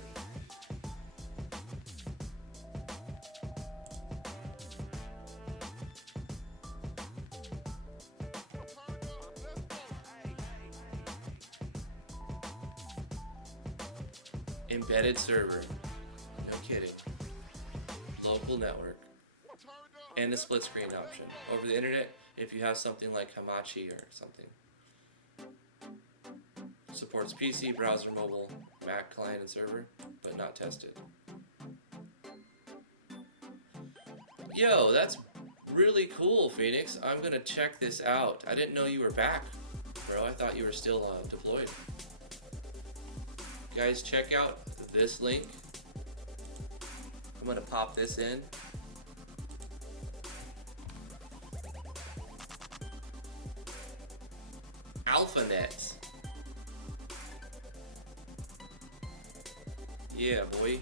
Embedded server. No kidding. Local network. And a split screen option. Over the internet, if you have something like Hamachi or something. Supports PC, browser, mobile, Mac client and server, but not tested. Yo, that's really cool, Phoenix. I'm gonna check this out. I didn't know you were back, bro. I thought you were still deployed. Guys, check out this link. I'm gonna pop this in. AlphaNet. Yeah, boy.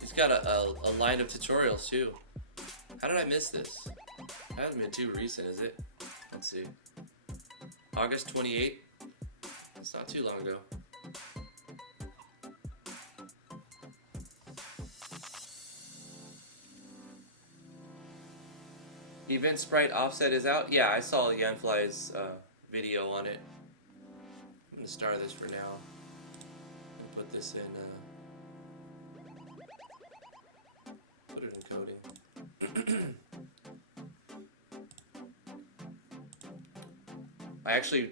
He's got a line of tutorials too. How did I miss this? That hasn't been too recent, is it? Let's see. August 28th. It's not too long ago. Event sprite offset is out. Yeah, I saw Yanfly's video on it. I'm gonna start this for now. And put this in. Put it in coding. I actually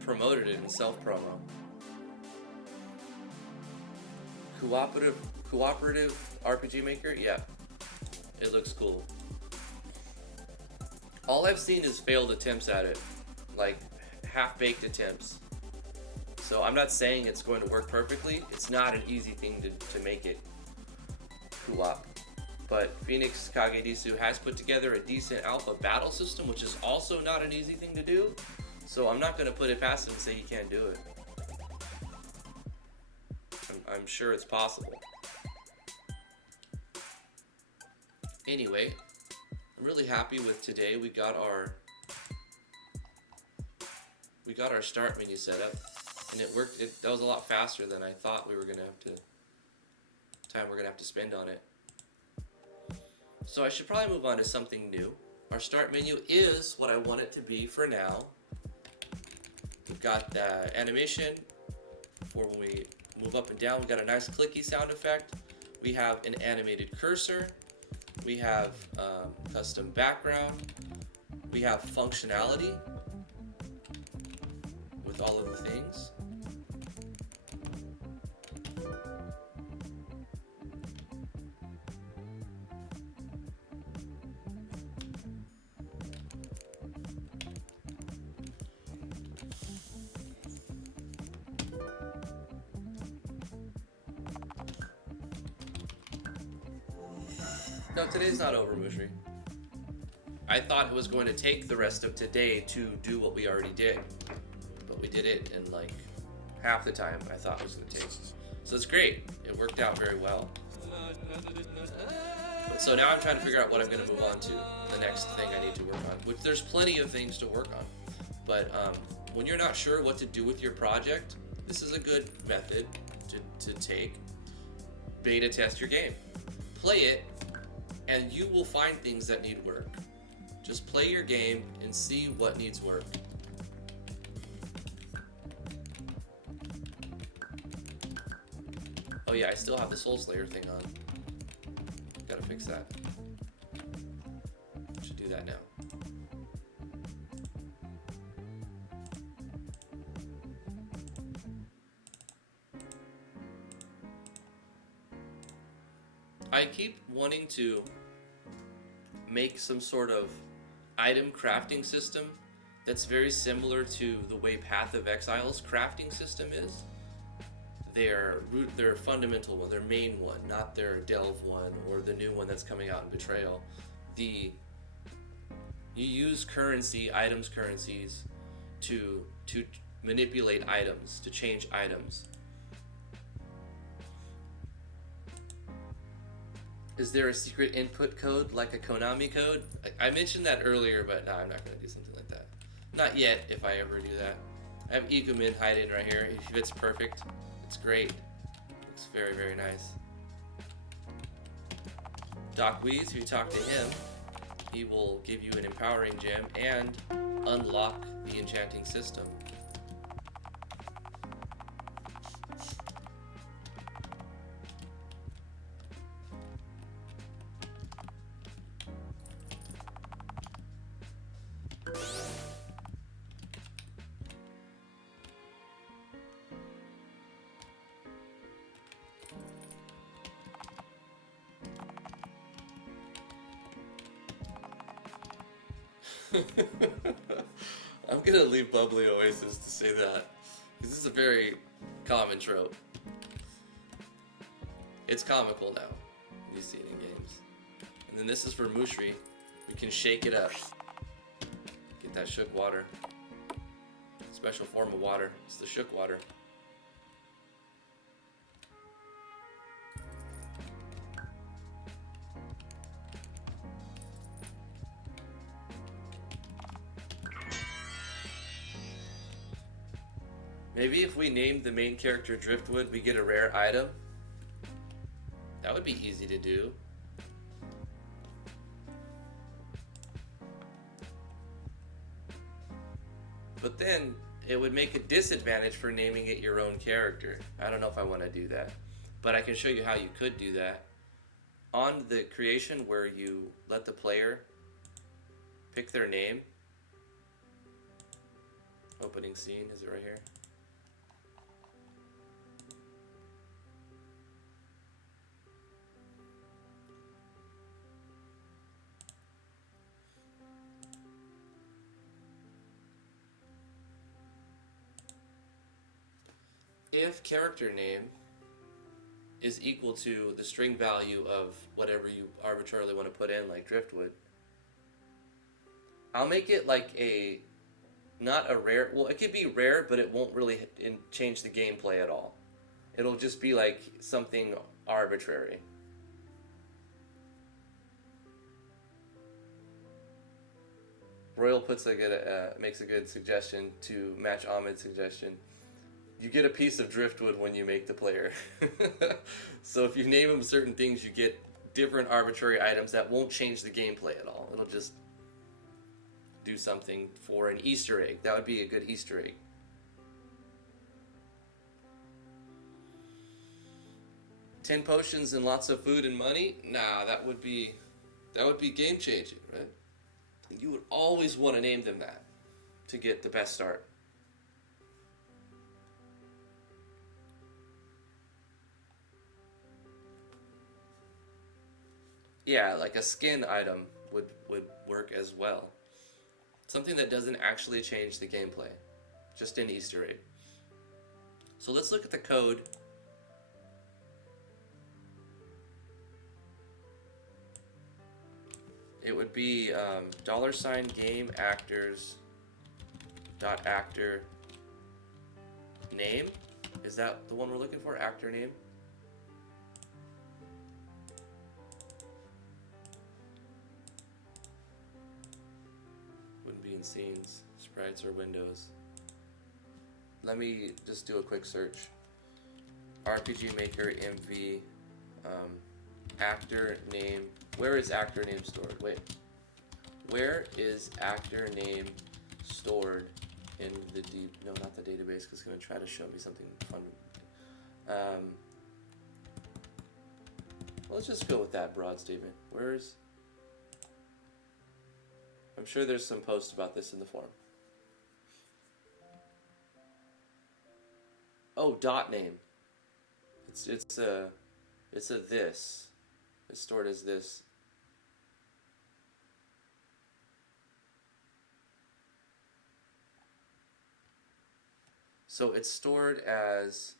promoted it in self-promo. Cooperative RPG Maker? Yeah. It looks cool. All I've seen is failed attempts at it. Like, half-baked attempts. So I'm not saying it's going to work perfectly. It's not an easy thing to make it co-op. But Phoenix Hagedisu has put together a decent alpha battle system, which is also not an easy thing to do. So I'm not going to put it past him and say he can't do it. I'm sure it's possible. Anyway, I'm really happy with today. We got our start menu set up, and it worked. That was a lot faster than I thought we were going to have to spend on it. So I should probably move on to something new. Our start menu is what I want it to be for now. We've got the animation for when we move up and down. We've got a nice clicky sound effect. We have an animated cursor. We have custom background. We have functionality with all of the things. No, today's not over, Mushri. I thought it was going to take the rest of today to do what we already did. But we did it in like half the time I thought it was going to take. So it's great. It worked out very well. So now I'm trying to figure out what I'm going to move on to. The next thing I need to work on. Which there's plenty of things to work on. But when you're not sure what to do with your project, this is a good method to take. Beta test your game. Play it, and you will find things that need work. Just play your game and see what needs work. Oh yeah, I still have the Soul Slayer thing on. Gotta fix that. Should do that now. I keep wanting to make some sort of item crafting system that's very similar to the way Path of Exile's crafting system is. Their fundamental one, their main one, not their Delve one or the new one that's coming out in Betrayal. You use currencies to manipulate items, to change items. Is there a secret input code like a Konami code? I mentioned that earlier, but no, I'm not going to do something like that. Not yet, if I ever do that. I have Egomin hiding right here. He fits perfect. It's great. Looks very, very nice. Doc Weeze, if you talk to him, he will give you an empowering gem and unlock the enchanting system. I'm gonna leave Bubbly Oasis to say that, because this is a very common trope. It's comical now, you see it in games. And then this is for Mushri. We can shake it up. Get that shook water. Special form of water. It's the shook water. Maybe if we named the main character Driftwood, we get a rare item. That would be easy to do. But then it would make a disadvantage for naming it your own character. I don't know if I want to do that. But I can show you how you could do that. On the creation where you let the player pick their name. Opening scene, is it right here? If character name is equal to the string value of whatever you arbitrarily want to put in, like Driftwood, I'll make it like a, not a rare, well, it could be rare, but it won't really change the gameplay at all. It'll just be like something arbitrary. Royal makes a good suggestion to match Ahmed's suggestion. You get a piece of Driftwood when you make the player. So if you name them certain things, you get different arbitrary items that won't change the gameplay at all. It'll just do something for an Easter egg. That would be a good Easter egg. $10 potions and lots of food and money? Nah, that would be game changing, right? You would always want to name them that to get the best start. Yeah, like a skin item would work as well. Something that doesn't actually change the gameplay. Just an Easter egg. So let's look at the code. It would be $game actors .actor name. Is that the one we're looking for? Actor name? Wouldn't be in scenes, sprites, or windows. let me just do a quick search. RPG Maker MV, actor name. Where is actor name stored? Wait. Where is actor name stored in the no, not the database, because it's going to try to show me something fun. Well, let's just go with that broad statement. Where's... I'm sure there's some post about this in the forum. Oh, dot name. It's a this. It's stored as this. So it's stored as,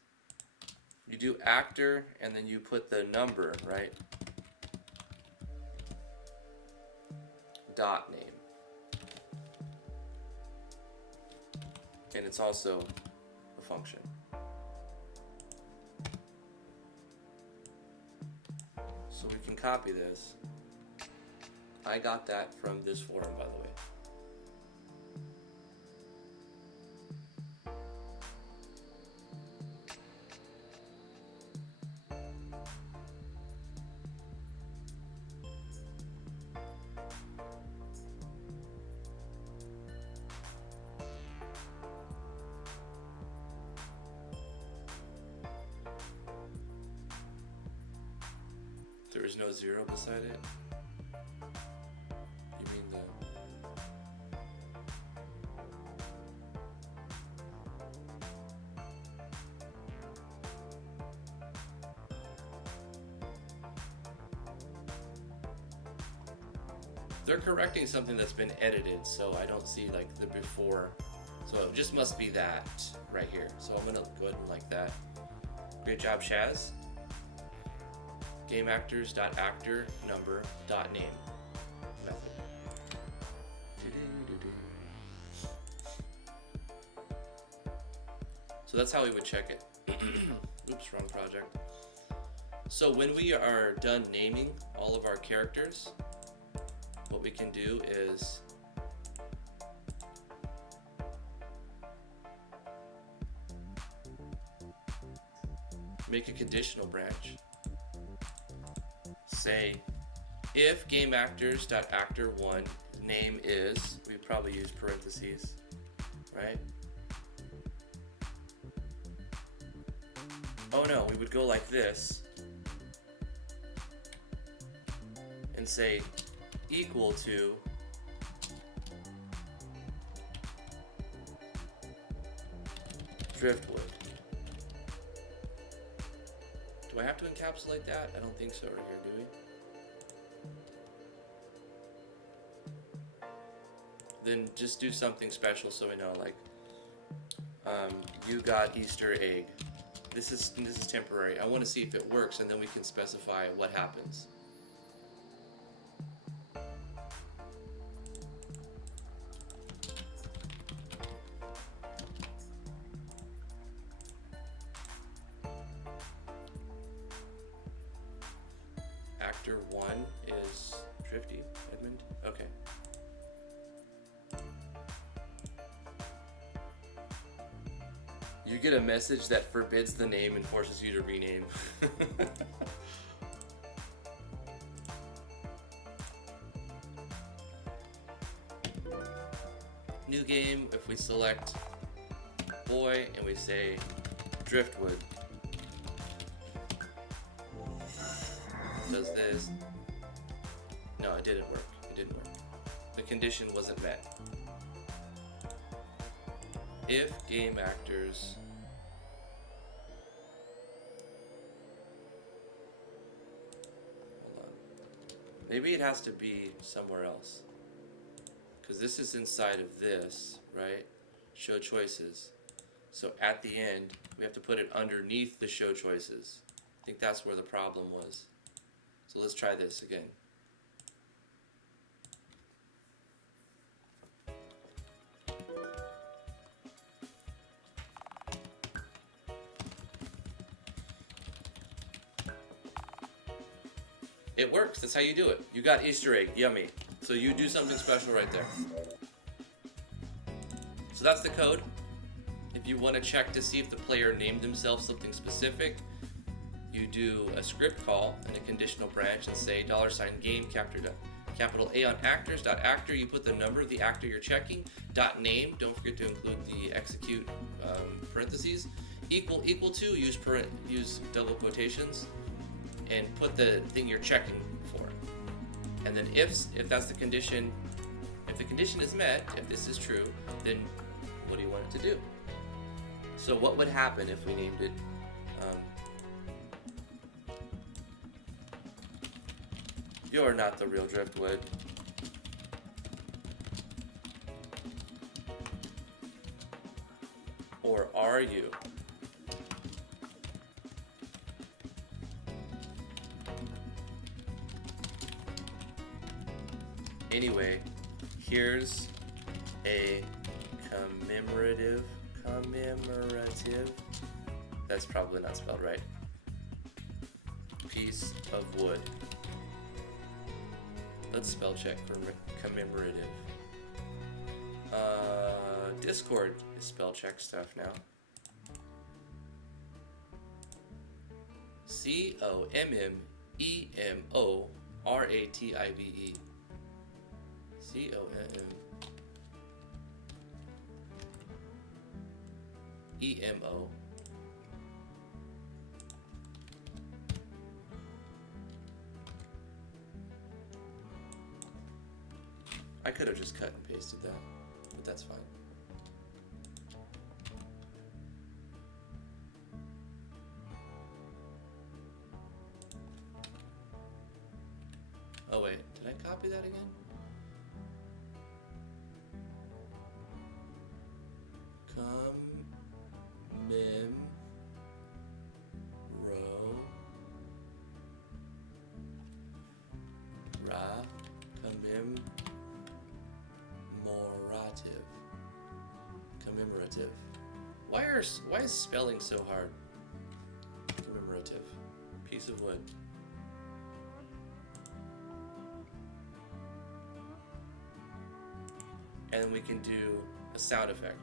you do actor and then you put the number, right? Dot name. And it's also a function. So we can copy this. I got that from this forum, by the way. There is no zero beside it? You mean the... They're correcting something that's been edited, so I don't see like the before. So it just must be that right here. So I'm gonna go ahead and like that. Great job, Shaz. GameActors.actorNumber.name method. So that's how we would check it. Oops, wrong project. So when we are done naming all of our characters, what we can do is make a conditional branch. Say, if GameActors.actor1 name is, we probably use parentheses, right? Oh no, we would go like this and say equal to driftwood. Do I have to encapsulate that? I don't think so right here, do we? Then just do something special so we know, like, you got Easter egg. This is temporary. I want to see if it works, and then we can specify what happens. Actor 1 is Drifty, Edmund? Okay. You get a message that forbids the name and forces you to rename. New game, if we select boy and we say Driftwood. Does this? No, it didn't work. It didn't work. The condition wasn't met. If game actors hold on. Maybe it has to be somewhere else. Because this is inside of this, right? Show choices. So at the end, we have to put it underneath the show choices. I think that's where the problem was. So let's try this again. It works, that's how you do it. You got Easter egg, yummy. So you do something special right there. So that's the code. If you want to check to see if the player named themselves something specific, you do a script call and a conditional branch and say $game capital A on actors.actor, you put the number of the actor you're checking, .name, don't forget to include the execute parentheses, equal to, use double quotations, and put the thing you're checking for. And then if that's the condition, if the condition is met, if this is true, then what do you want it to do? So what would happen if we named it You're not the real Driftwood. Or are you? Anyway, here's a commemorative, that's probably not spelled right, piece of wood. Let's spell check for commemorative. Discord is spell check stuff now. COMMEMORATIVE. COMMEMO. I could have just cut and pasted that, but that's fine. Oh wait, did I copy that again? Commemorative. Why is spelling so hard? Commemorative. Piece of wood. And then we can do a sound effect.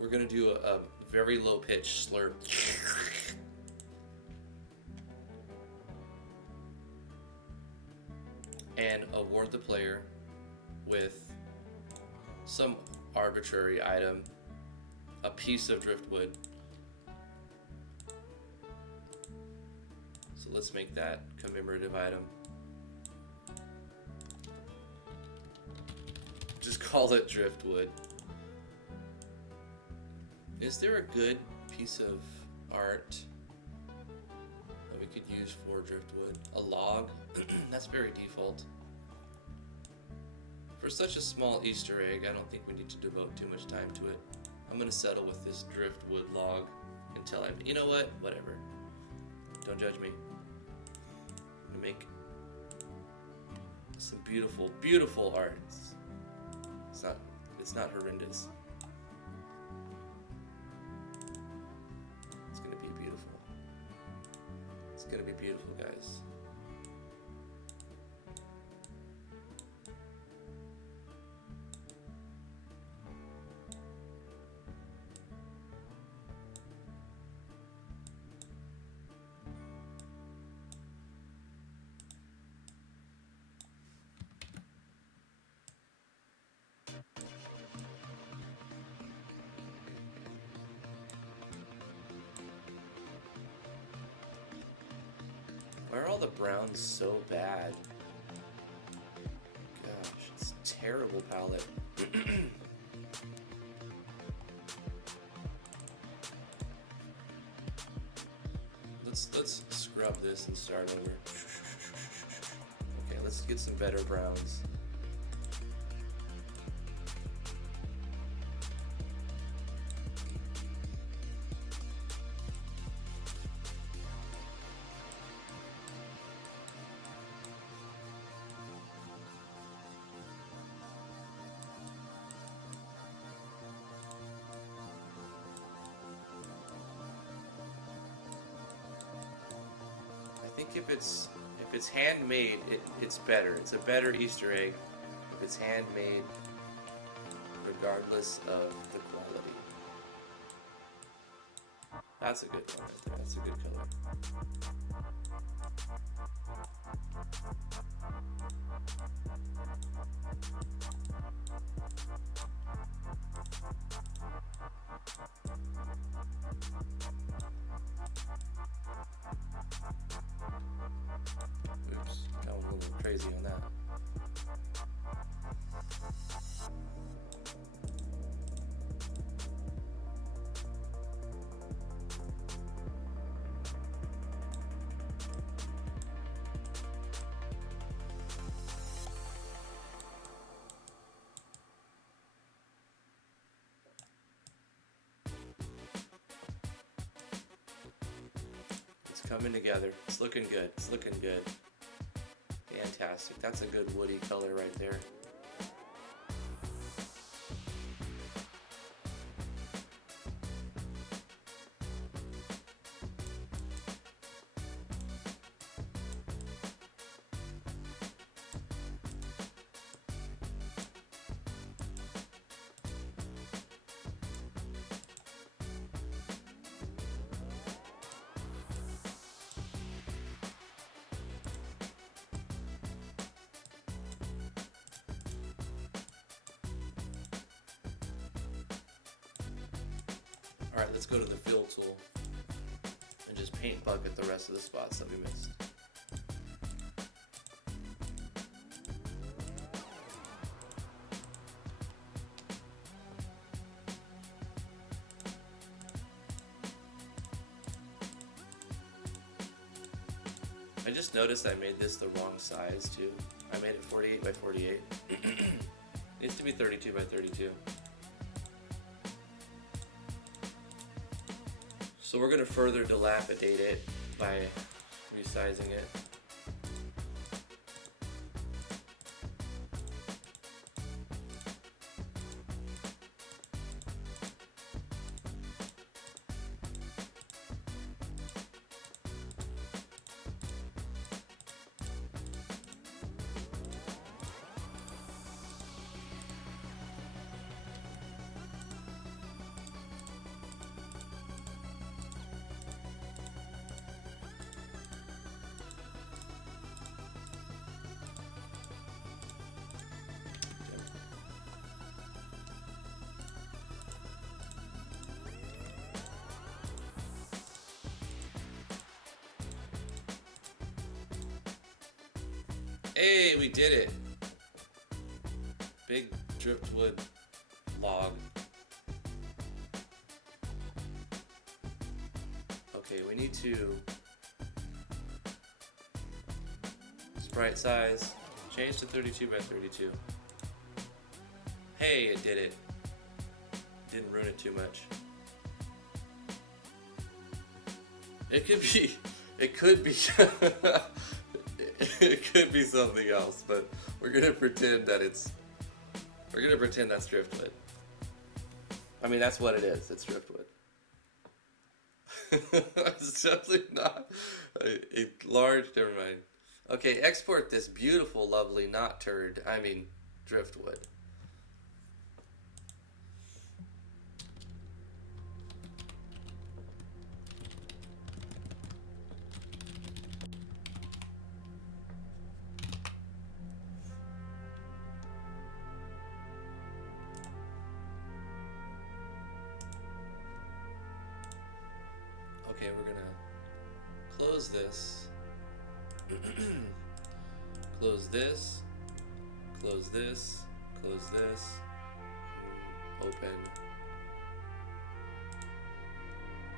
We're gonna do a very low pitch slur. And award the player with some arbitrary item, a piece of driftwood. So let's make that commemorative item. Just call it driftwood. Is there a good piece of art that we could use for driftwood? A log? That's very default. For such a small Easter egg, I don't think we need to devote too much time to it. I'm gonna settle with this driftwood log until I'm, you know what? Whatever. Don't judge me. I'm gonna make some beautiful, beautiful art. It's not horrendous. It's gonna be beautiful. It's gonna be beautiful, guys. Why are all the browns so bad? Gosh, it's a terrible palette. Let's scrub this and start over. Okay, let's get some better browns. think if it's handmade, it's better. It's a better Easter egg if it's handmade, regardless of the quality. That's a good one right there. That's a good color. Oops, got a little crazy on that. Coming together. It's looking good. It's looking good. Fantastic. That's a good woody color right there. Alright, let's go to the fill tool and just paint bucket the rest of the spots that we missed. I just noticed I made this the wrong size too. I made it 48 by 48. It needs to be 32 by 32. So we're going to further dilapidate it by resizing it. Hey, we did it! Big driftwood log. Okay, we need to sprite size, change to 32 by 32. Hey, it did it. Didn't ruin it too much. It could be, it could be it could be something else, but we're gonna pretend that that's driftwood. I mean, that's what it is. It's driftwood. It's definitely not a large. Never mind. Okay, export this beautiful, lovely, not turd. I mean, driftwood. Okay, we're gonna close this, close this, close this, close this, open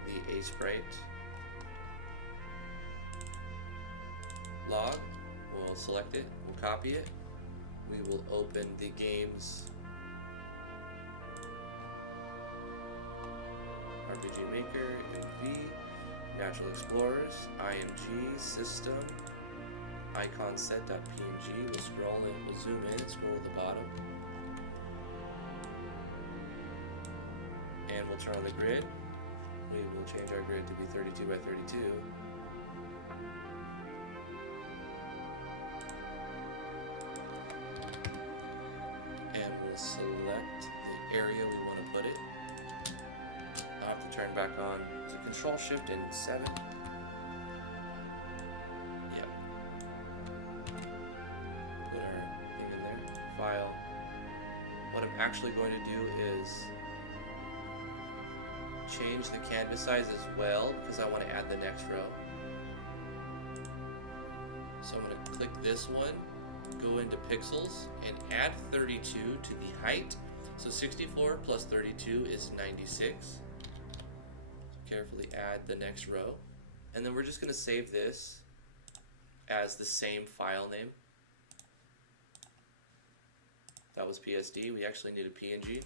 the A-Sprite log. We'll select it, we'll copy it, we will open the game's RPG Maker, MV, Natural Explorers, IMG, System, Icon Set.png. We'll scroll it, we'll zoom in, scroll at the bottom. And we'll turn on the grid. We will change our grid to be 32 by 32. turn back on. Is it Control Shift and 7? Yeah. Put our thing in there. File. What I'm actually going to do is change the canvas size as well because I want to add the next row. So I'm going to click this one, go into pixels, and add 32 to the height. So 64 plus 32 is 96. Carefully add the next row. And then we're just going to save this as the same file name. That was PSD. We actually need a PNG.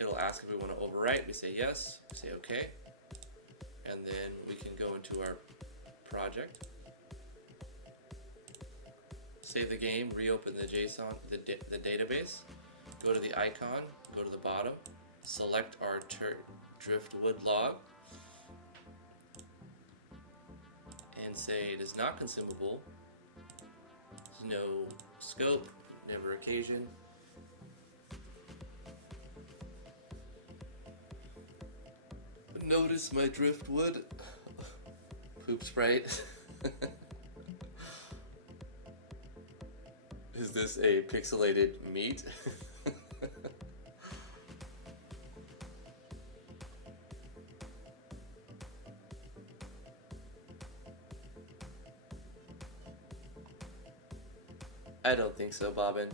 It'll ask if we want to overwrite. We say yes. We say OK. And then we can go into our project. Save the game, reopen the JSON, the database, go to the icon, go to the bottom, select our driftwood log, and say it is not consumable, there's no scope, never occasion. Notice my driftwood. Poop sprite. Is this a pixelated meat? I don't think so, Bobbin.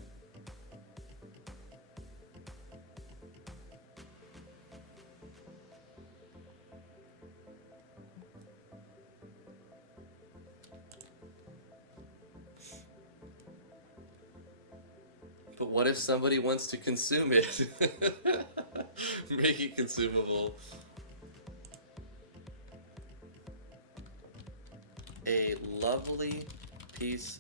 But what if somebody wants to consume it? Make it consumable. A lovely piece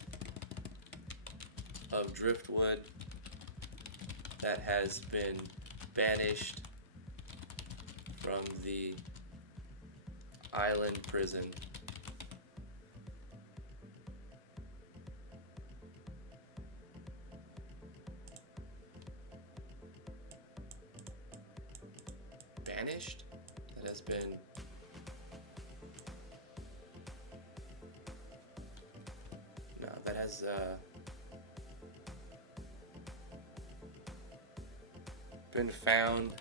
of driftwood that has been banished from the island prison. Banished? That has been... No, that has been found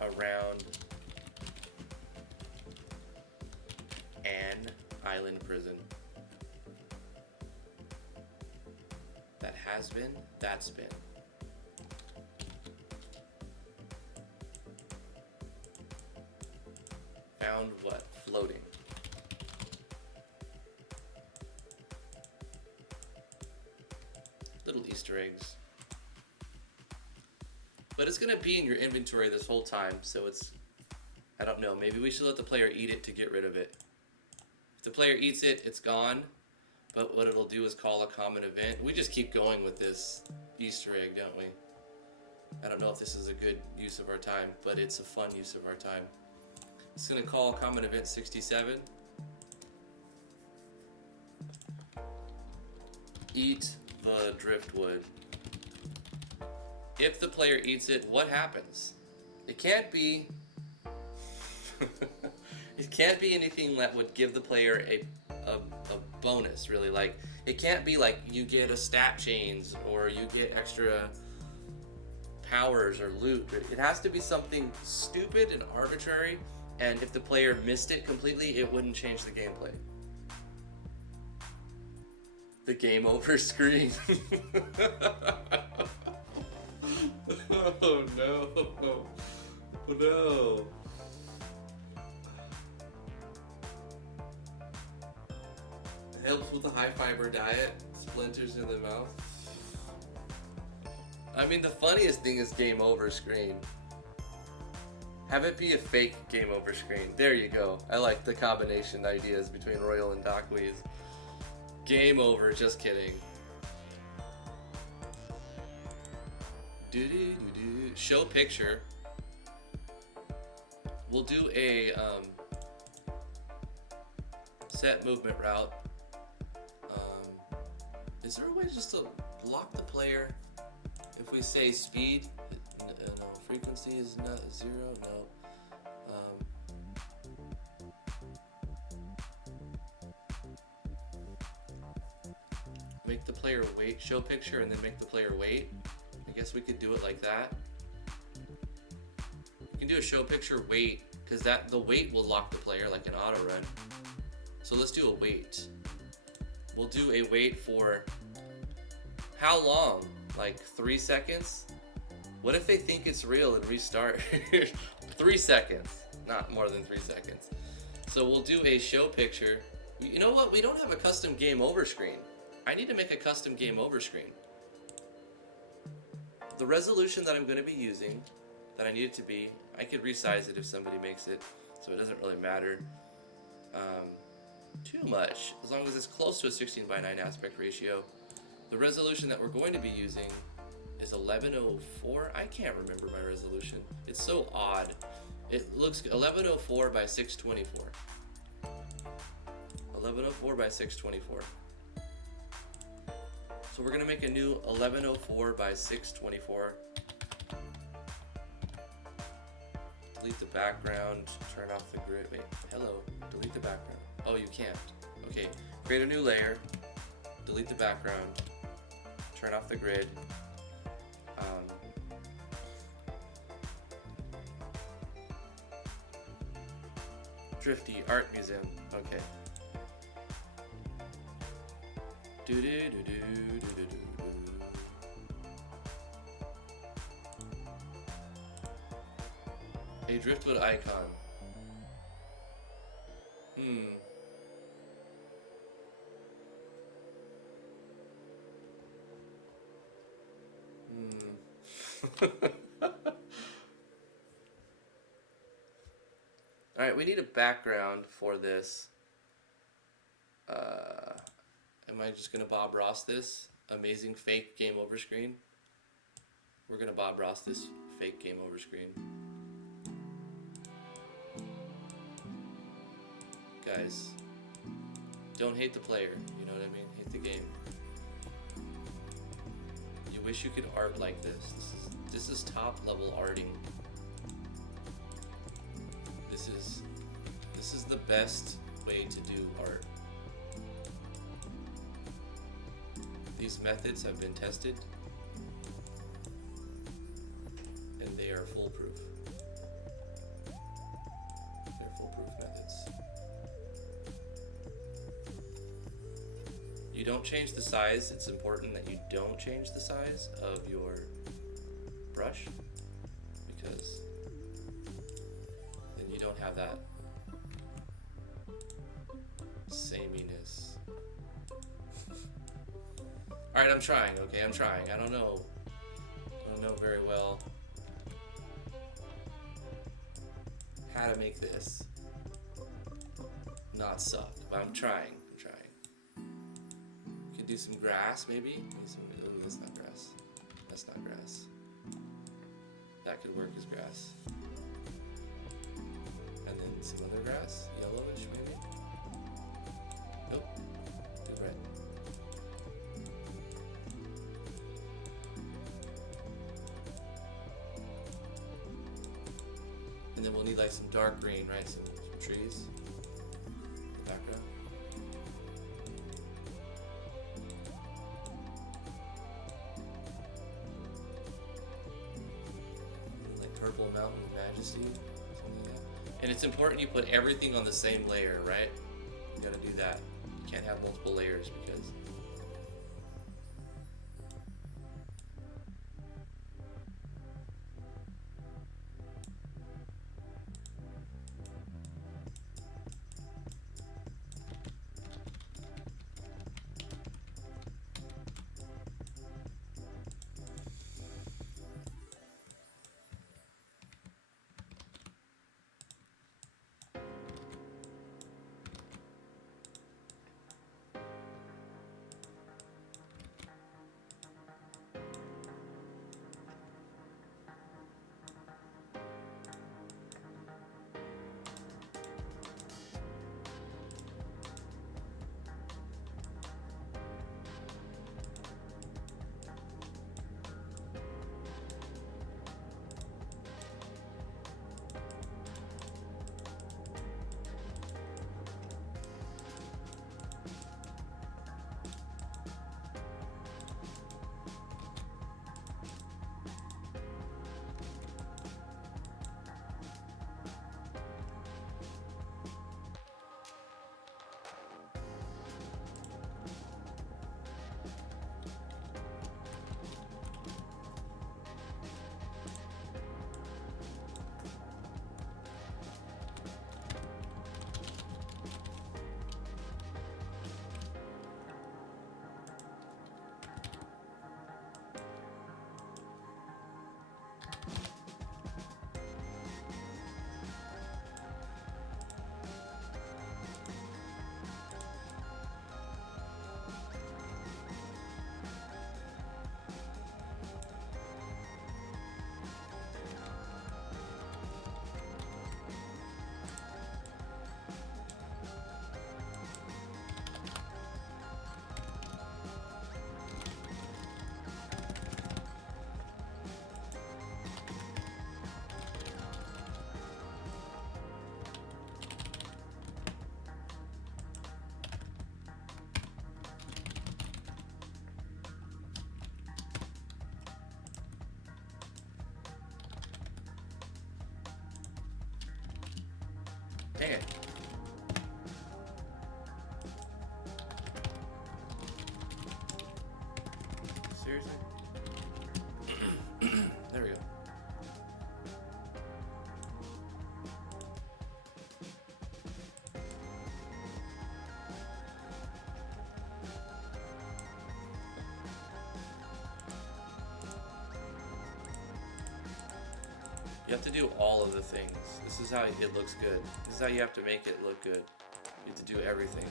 around an island prison. That has been, that's been. Found what? Floating. Little Easter eggs. But it's gonna be in your inventory this whole time, so it's, I don't know, maybe we should let the player eat it to get rid of it. If the player eats it, it's gone, but what it'll do is call a common event. We just keep going with this Easter egg, don't we? I don't know if this is a good use of our time, but it's a fun use of our time. It's gonna call common event 67. Eat the driftwood. If the player eats it, what happens? It can't be it can't be anything that would give the player a bonus, really. Like, it can't be like you get a stat change or you get extra powers or loot. It has to be something stupid and arbitrary, and if the player missed it completely, it wouldn't change the gameplay. The game over screen. Oh no. Oh no. It helps with the high fiber diet. Splinters in the mouth. I mean, the funniest thing is game over screen. Have it be a fake game over screen. There you go. I like the combination ideas between Royal and Docweez. Game over, just kidding. Show picture. We'll do a set movement route. Is there a way just to block the player If we say speed, no, frequency is not 0, no. Make the player wait, show picture and then make the player wait. I guess we could do it like that. You can do a show picture wait, because the wait will lock the player like an auto run. So let's do a wait. We'll do a wait for how long? Like 3 seconds? What if they think it's real and restart? 3 seconds, not more than 3 seconds. So we'll do a show picture. You know what? We don't have a custom game over screen. I need to make a custom game over screen. The resolution that I'm going to be using, that I need it to be, I could resize it if somebody makes it, so it doesn't really matter too much, as long as it's close to a 16:9 aspect ratio. The resolution that we're going to be using is 1104. I can't remember my resolution. It's so odd. It looks 1104 by 624. 1104 by 624. So we're going to make a new 1104 by 624. Delete the background, turn off the grid. Wait, hello, delete the background. Oh, you can't. Okay, create a new layer, delete the background, turn off the grid. Drifty Art Museum, okay. A driftwood icon. Alright, we need a background for this. Am I just gonna Bob Ross this? Amazing fake game over screen? We're gonna Bob Ross this fake game over screen. Guys, don't hate the player, you know what I mean? Hate the game. You wish you could art like this. This is top level arting. This is the best way to do art. These methods have been tested and they are foolproof. They're foolproof methods. You don't change the size. It's important that you don't change the size of your brush, because then you don't have that sameness. Alright, I'm trying, okay, I'm trying. I don't know very well how to make this not suck, but I'm trying. You could do some grass, maybe? Oh, that's not grass. That's not grass. That could work as grass. And then some other grass, yellowish maybe? Nope, do red. And then we'll need like some dark green, right? Some trees in the background. Like Purple Mountain Majesty, something like that. And it's important you put everything on the same layer, right? You gotta do that. You can't have multiple layers because Dang it. Seriously? There we go. You have to do all of the things. This is how it looks good. This is how you have to make it look good. You have to do everything.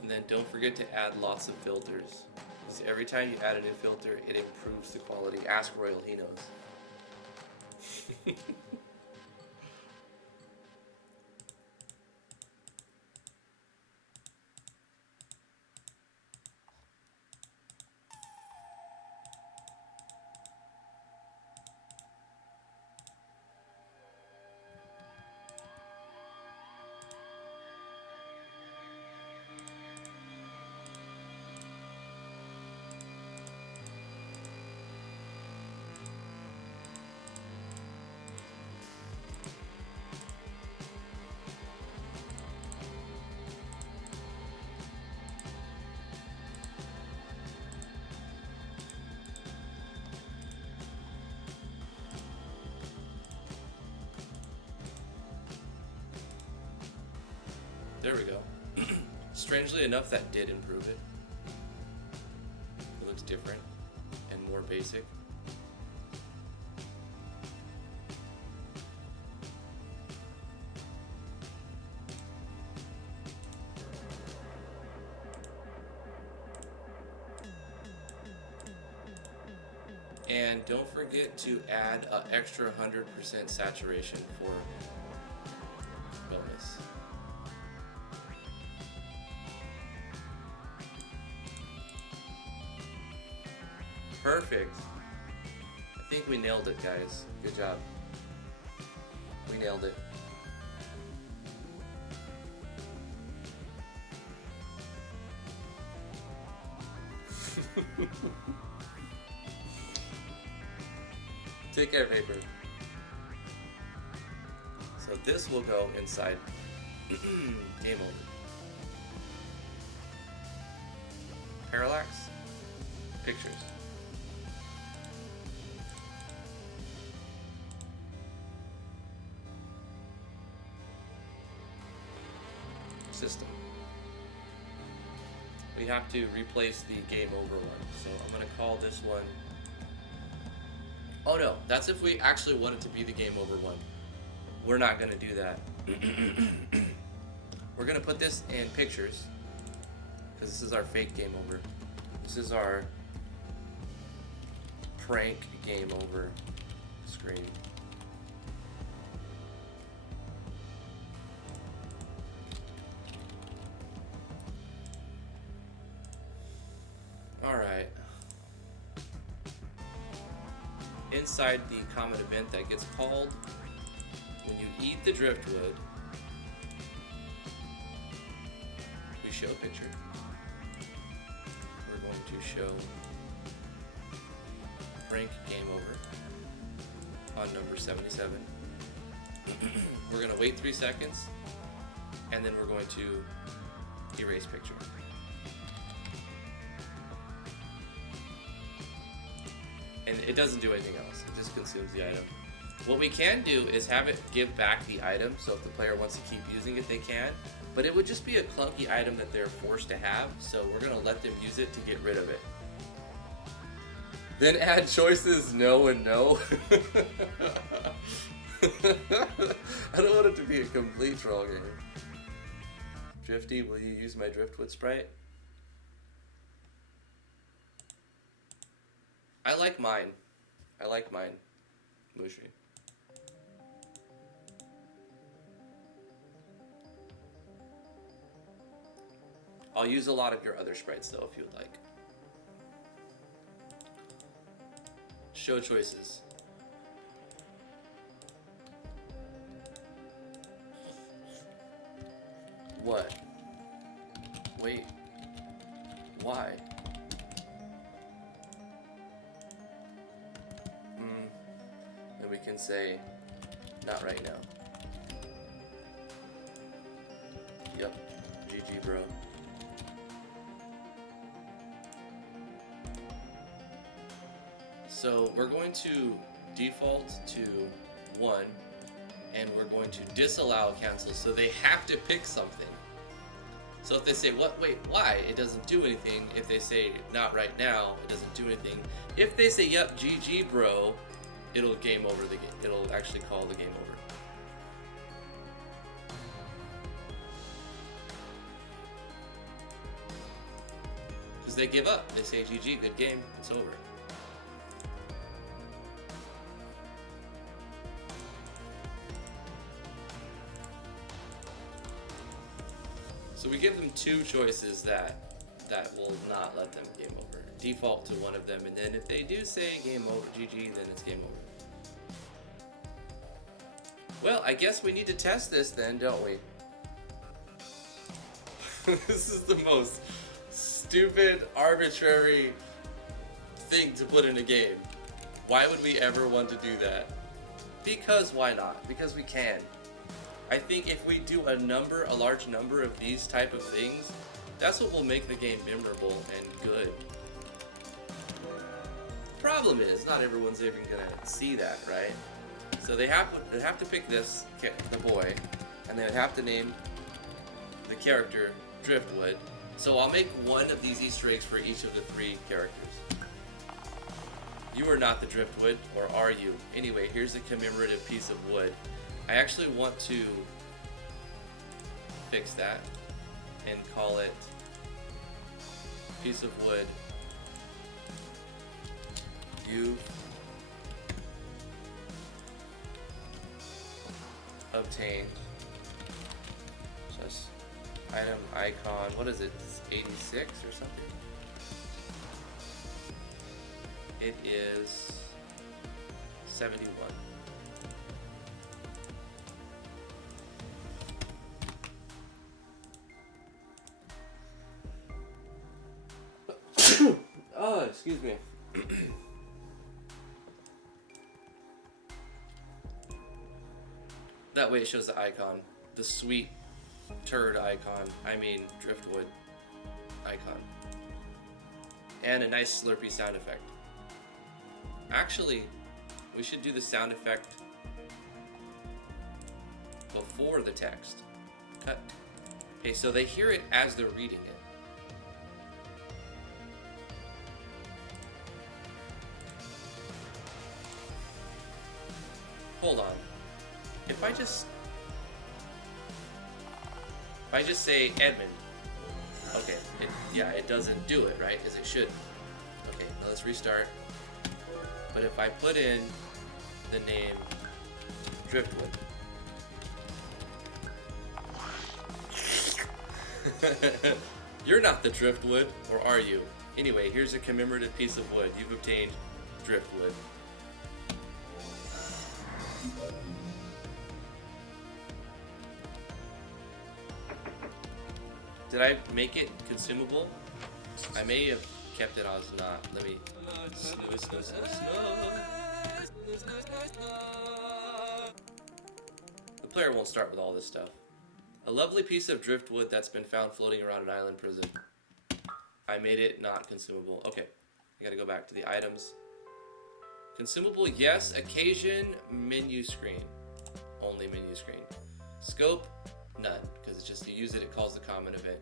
And then don't forget to add lots of filters. See, every time you add a new filter, it improves the quality. Ask Royal, he knows. There we go. Strangely enough, that did improve it. It looks different and more basic. And don't forget to add an extra 100% saturation for bonus. Perfect. I think we nailed it, guys. Good job. We nailed it. Take care, paper. So this will go inside Game Over. Parallax, pictures. System. We have to replace the Game Over one. So I'm going to call this one... Oh no, that's if we actually want it to be the Game Over one. We're not going to do that. We're going to put this in pictures, because this is our fake Game Over. This is our prank Game Over screen. Alright. Inside the common event that gets called, when you eat the driftwood, we show a picture. We're going to show Frank Game Over on number 77. We're going to wait 3 seconds, and then we're going to erase picture. And it doesn't do anything else, it just consumes the item. What we can do is have it give back the item, so if the player wants to keep using it, they can. But it would just be a clunky item that they're forced to have, so we're going to let them use it to get rid of it. Then add choices no and no. I don't want it to be a complete troll game. Drifty, will you use my driftwood sprite? I like mine. I like mine, Mushi. I'll use a lot of your other sprites though, if you would like. Show choices. we can say, not right now. Yep, GG, bro. So we're going to default to 1, and we're going to disallow cancels, so they have to pick something. So if they say, what, wait, why? It doesn't do anything. If they say, not right now, it doesn't do anything. If they say, yep, GG, bro, it'll game over the game. It'll actually call the game over. Because they give up. They say, GG, good game, it's over. So we give them 2 choices that will not let them game over. Default to one of them, and then if they do say game over, GG, then it's game over. Well, I guess we need to test this then, don't we? This is the most stupid, arbitrary thing to put in a game. Why would we ever want to do that? Because why not? Because we can. I think if we do a large number of these type of things, that's what will make the game memorable and good. The problem is, not everyone's even gonna see that, right? So they have to pick this, the boy, and they would have to name the character Driftwood. So I'll make one of these Easter eggs for each of the 3 characters. You are not the Driftwood, or are you? Anyway, here's a commemorative piece of wood. I actually want to fix that and call it piece of wood you obtained. Just item icon, what is it? It's 86 or something? It is 71. Oh, excuse me. That way it shows the icon, the sweet turd icon, I mean Driftwood icon. And a nice slurpy sound effect. Actually, we should do the sound effect before the text. Cut. Okay, so they hear it as they're reading it. Hold on. If I just say Edmund, okay, it doesn't do it, right? As it should. Okay, now let's restart. But if I put in the name Driftwood, you're not the Driftwood, or are you? Anyway, here's a commemorative piece of wood. You've obtained Driftwood. Did I make it consumable? I may have kept it as not. Let me... The player won't start with all this stuff. A lovely piece of driftwood that's been found floating around an island prison. I made it not consumable. Okay, I gotta go back to the items. Consumable, yes. Occasion, menu screen. Only menu screen. Scope, none. Because it's just you use it, it calls the common event.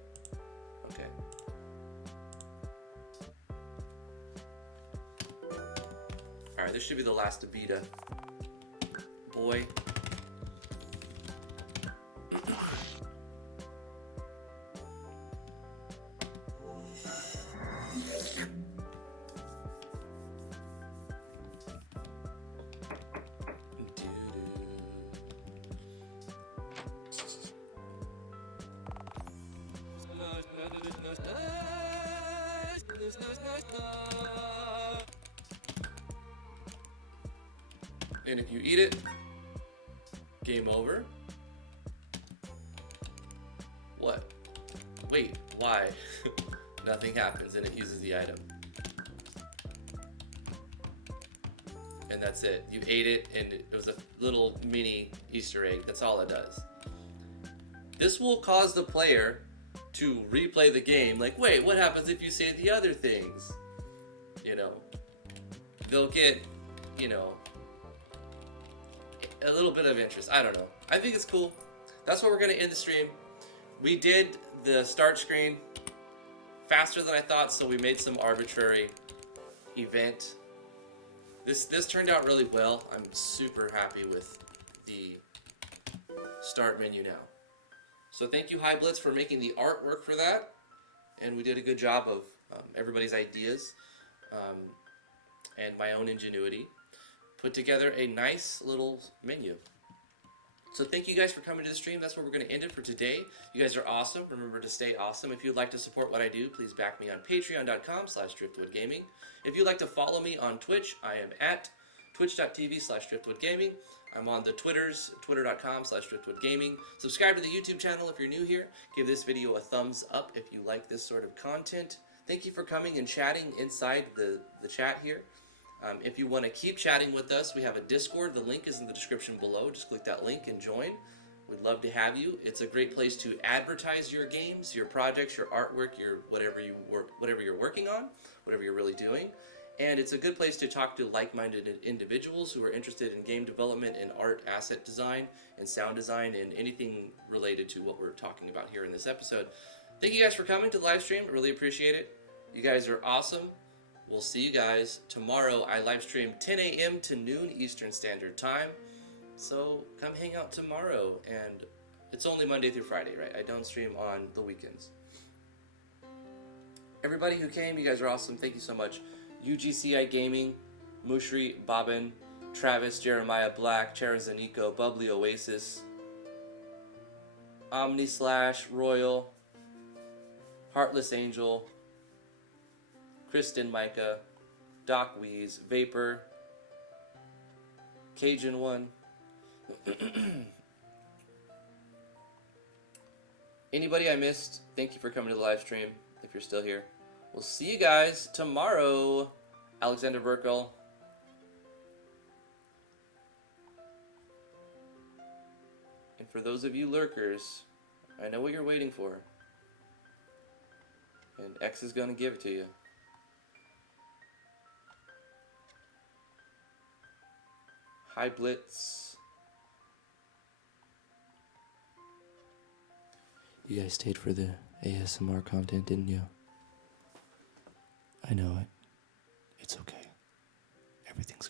Okay. Alright, this should be the last beta. Boy. And if you eat it, game over. What? Wait, why? Nothing happens and it uses the item. and that's it. You ate it, and it was a little mini Easter egg. That's all it does. This will cause the player to replay the game. Like, wait, what happens if you say the other things? You know, they'll get, you know, a little bit of interest. I don't know. I think it's cool. That's what we're going to end the stream. We did the start screen faster than I thought, so we made some arbitrary event. This turned out really well. I'm super happy with the start menu now. So thank you, High Blitz, for making the artwork for that. And we did a good job of everybody's ideas and my own ingenuity. Put together a nice little menu. So thank you guys for coming to the stream. That's where we're going to end it for today. You guys are awesome. Remember to stay awesome. If you'd like to support what I do, please back me on patreon.com/driftwoodgaming. If you'd like to follow me on Twitch, I am at twitch.tv/driftwoodgaming. I'm on the Twitters, twitter.com/driftwoodgaming. Subscribe to the YouTube channel if you're new here. Give this video a thumbs up if you like this sort of content. Thank you for coming and chatting inside the chat here. If you want to keep chatting with us, we have a Discord. The link is in the description below. Just click that link and join. We'd love to have you. It's a great place to advertise your games, your projects, your artwork, your whatever you're working on, whatever you're really doing. And it's a good place to talk to like-minded individuals who are interested in game development and art, asset design, and sound design, and anything related to what we're talking about here in this episode. Thank you guys for coming to the live stream. I really appreciate it. You guys are awesome. We'll see you guys tomorrow. I live stream 10 a.m. to noon Eastern Standard Time. So come hang out tomorrow. And it's only Monday through Friday, right? I don't stream on the weekends. Everybody who came, you guys are awesome. Thank you so much. UGCI Gaming, Mushri, Bobbin, Travis, Jeremiah Black, Cherazanico, Bubbly Oasis, Omni Slash, Royal, Heartless Angel, Kristen Micah, Doc Weeze, Vapor, Cajun One. Anybody I missed, thank you for coming to the live stream, if you're still here. We'll see you guys tomorrow. Alexander Burkle. And for those of you lurkers, I know what you're waiting for. And X is going to give it to you. Hi Blitz. You guys stayed for the ASMR content, didn't you? I know it. It's okay. Everything's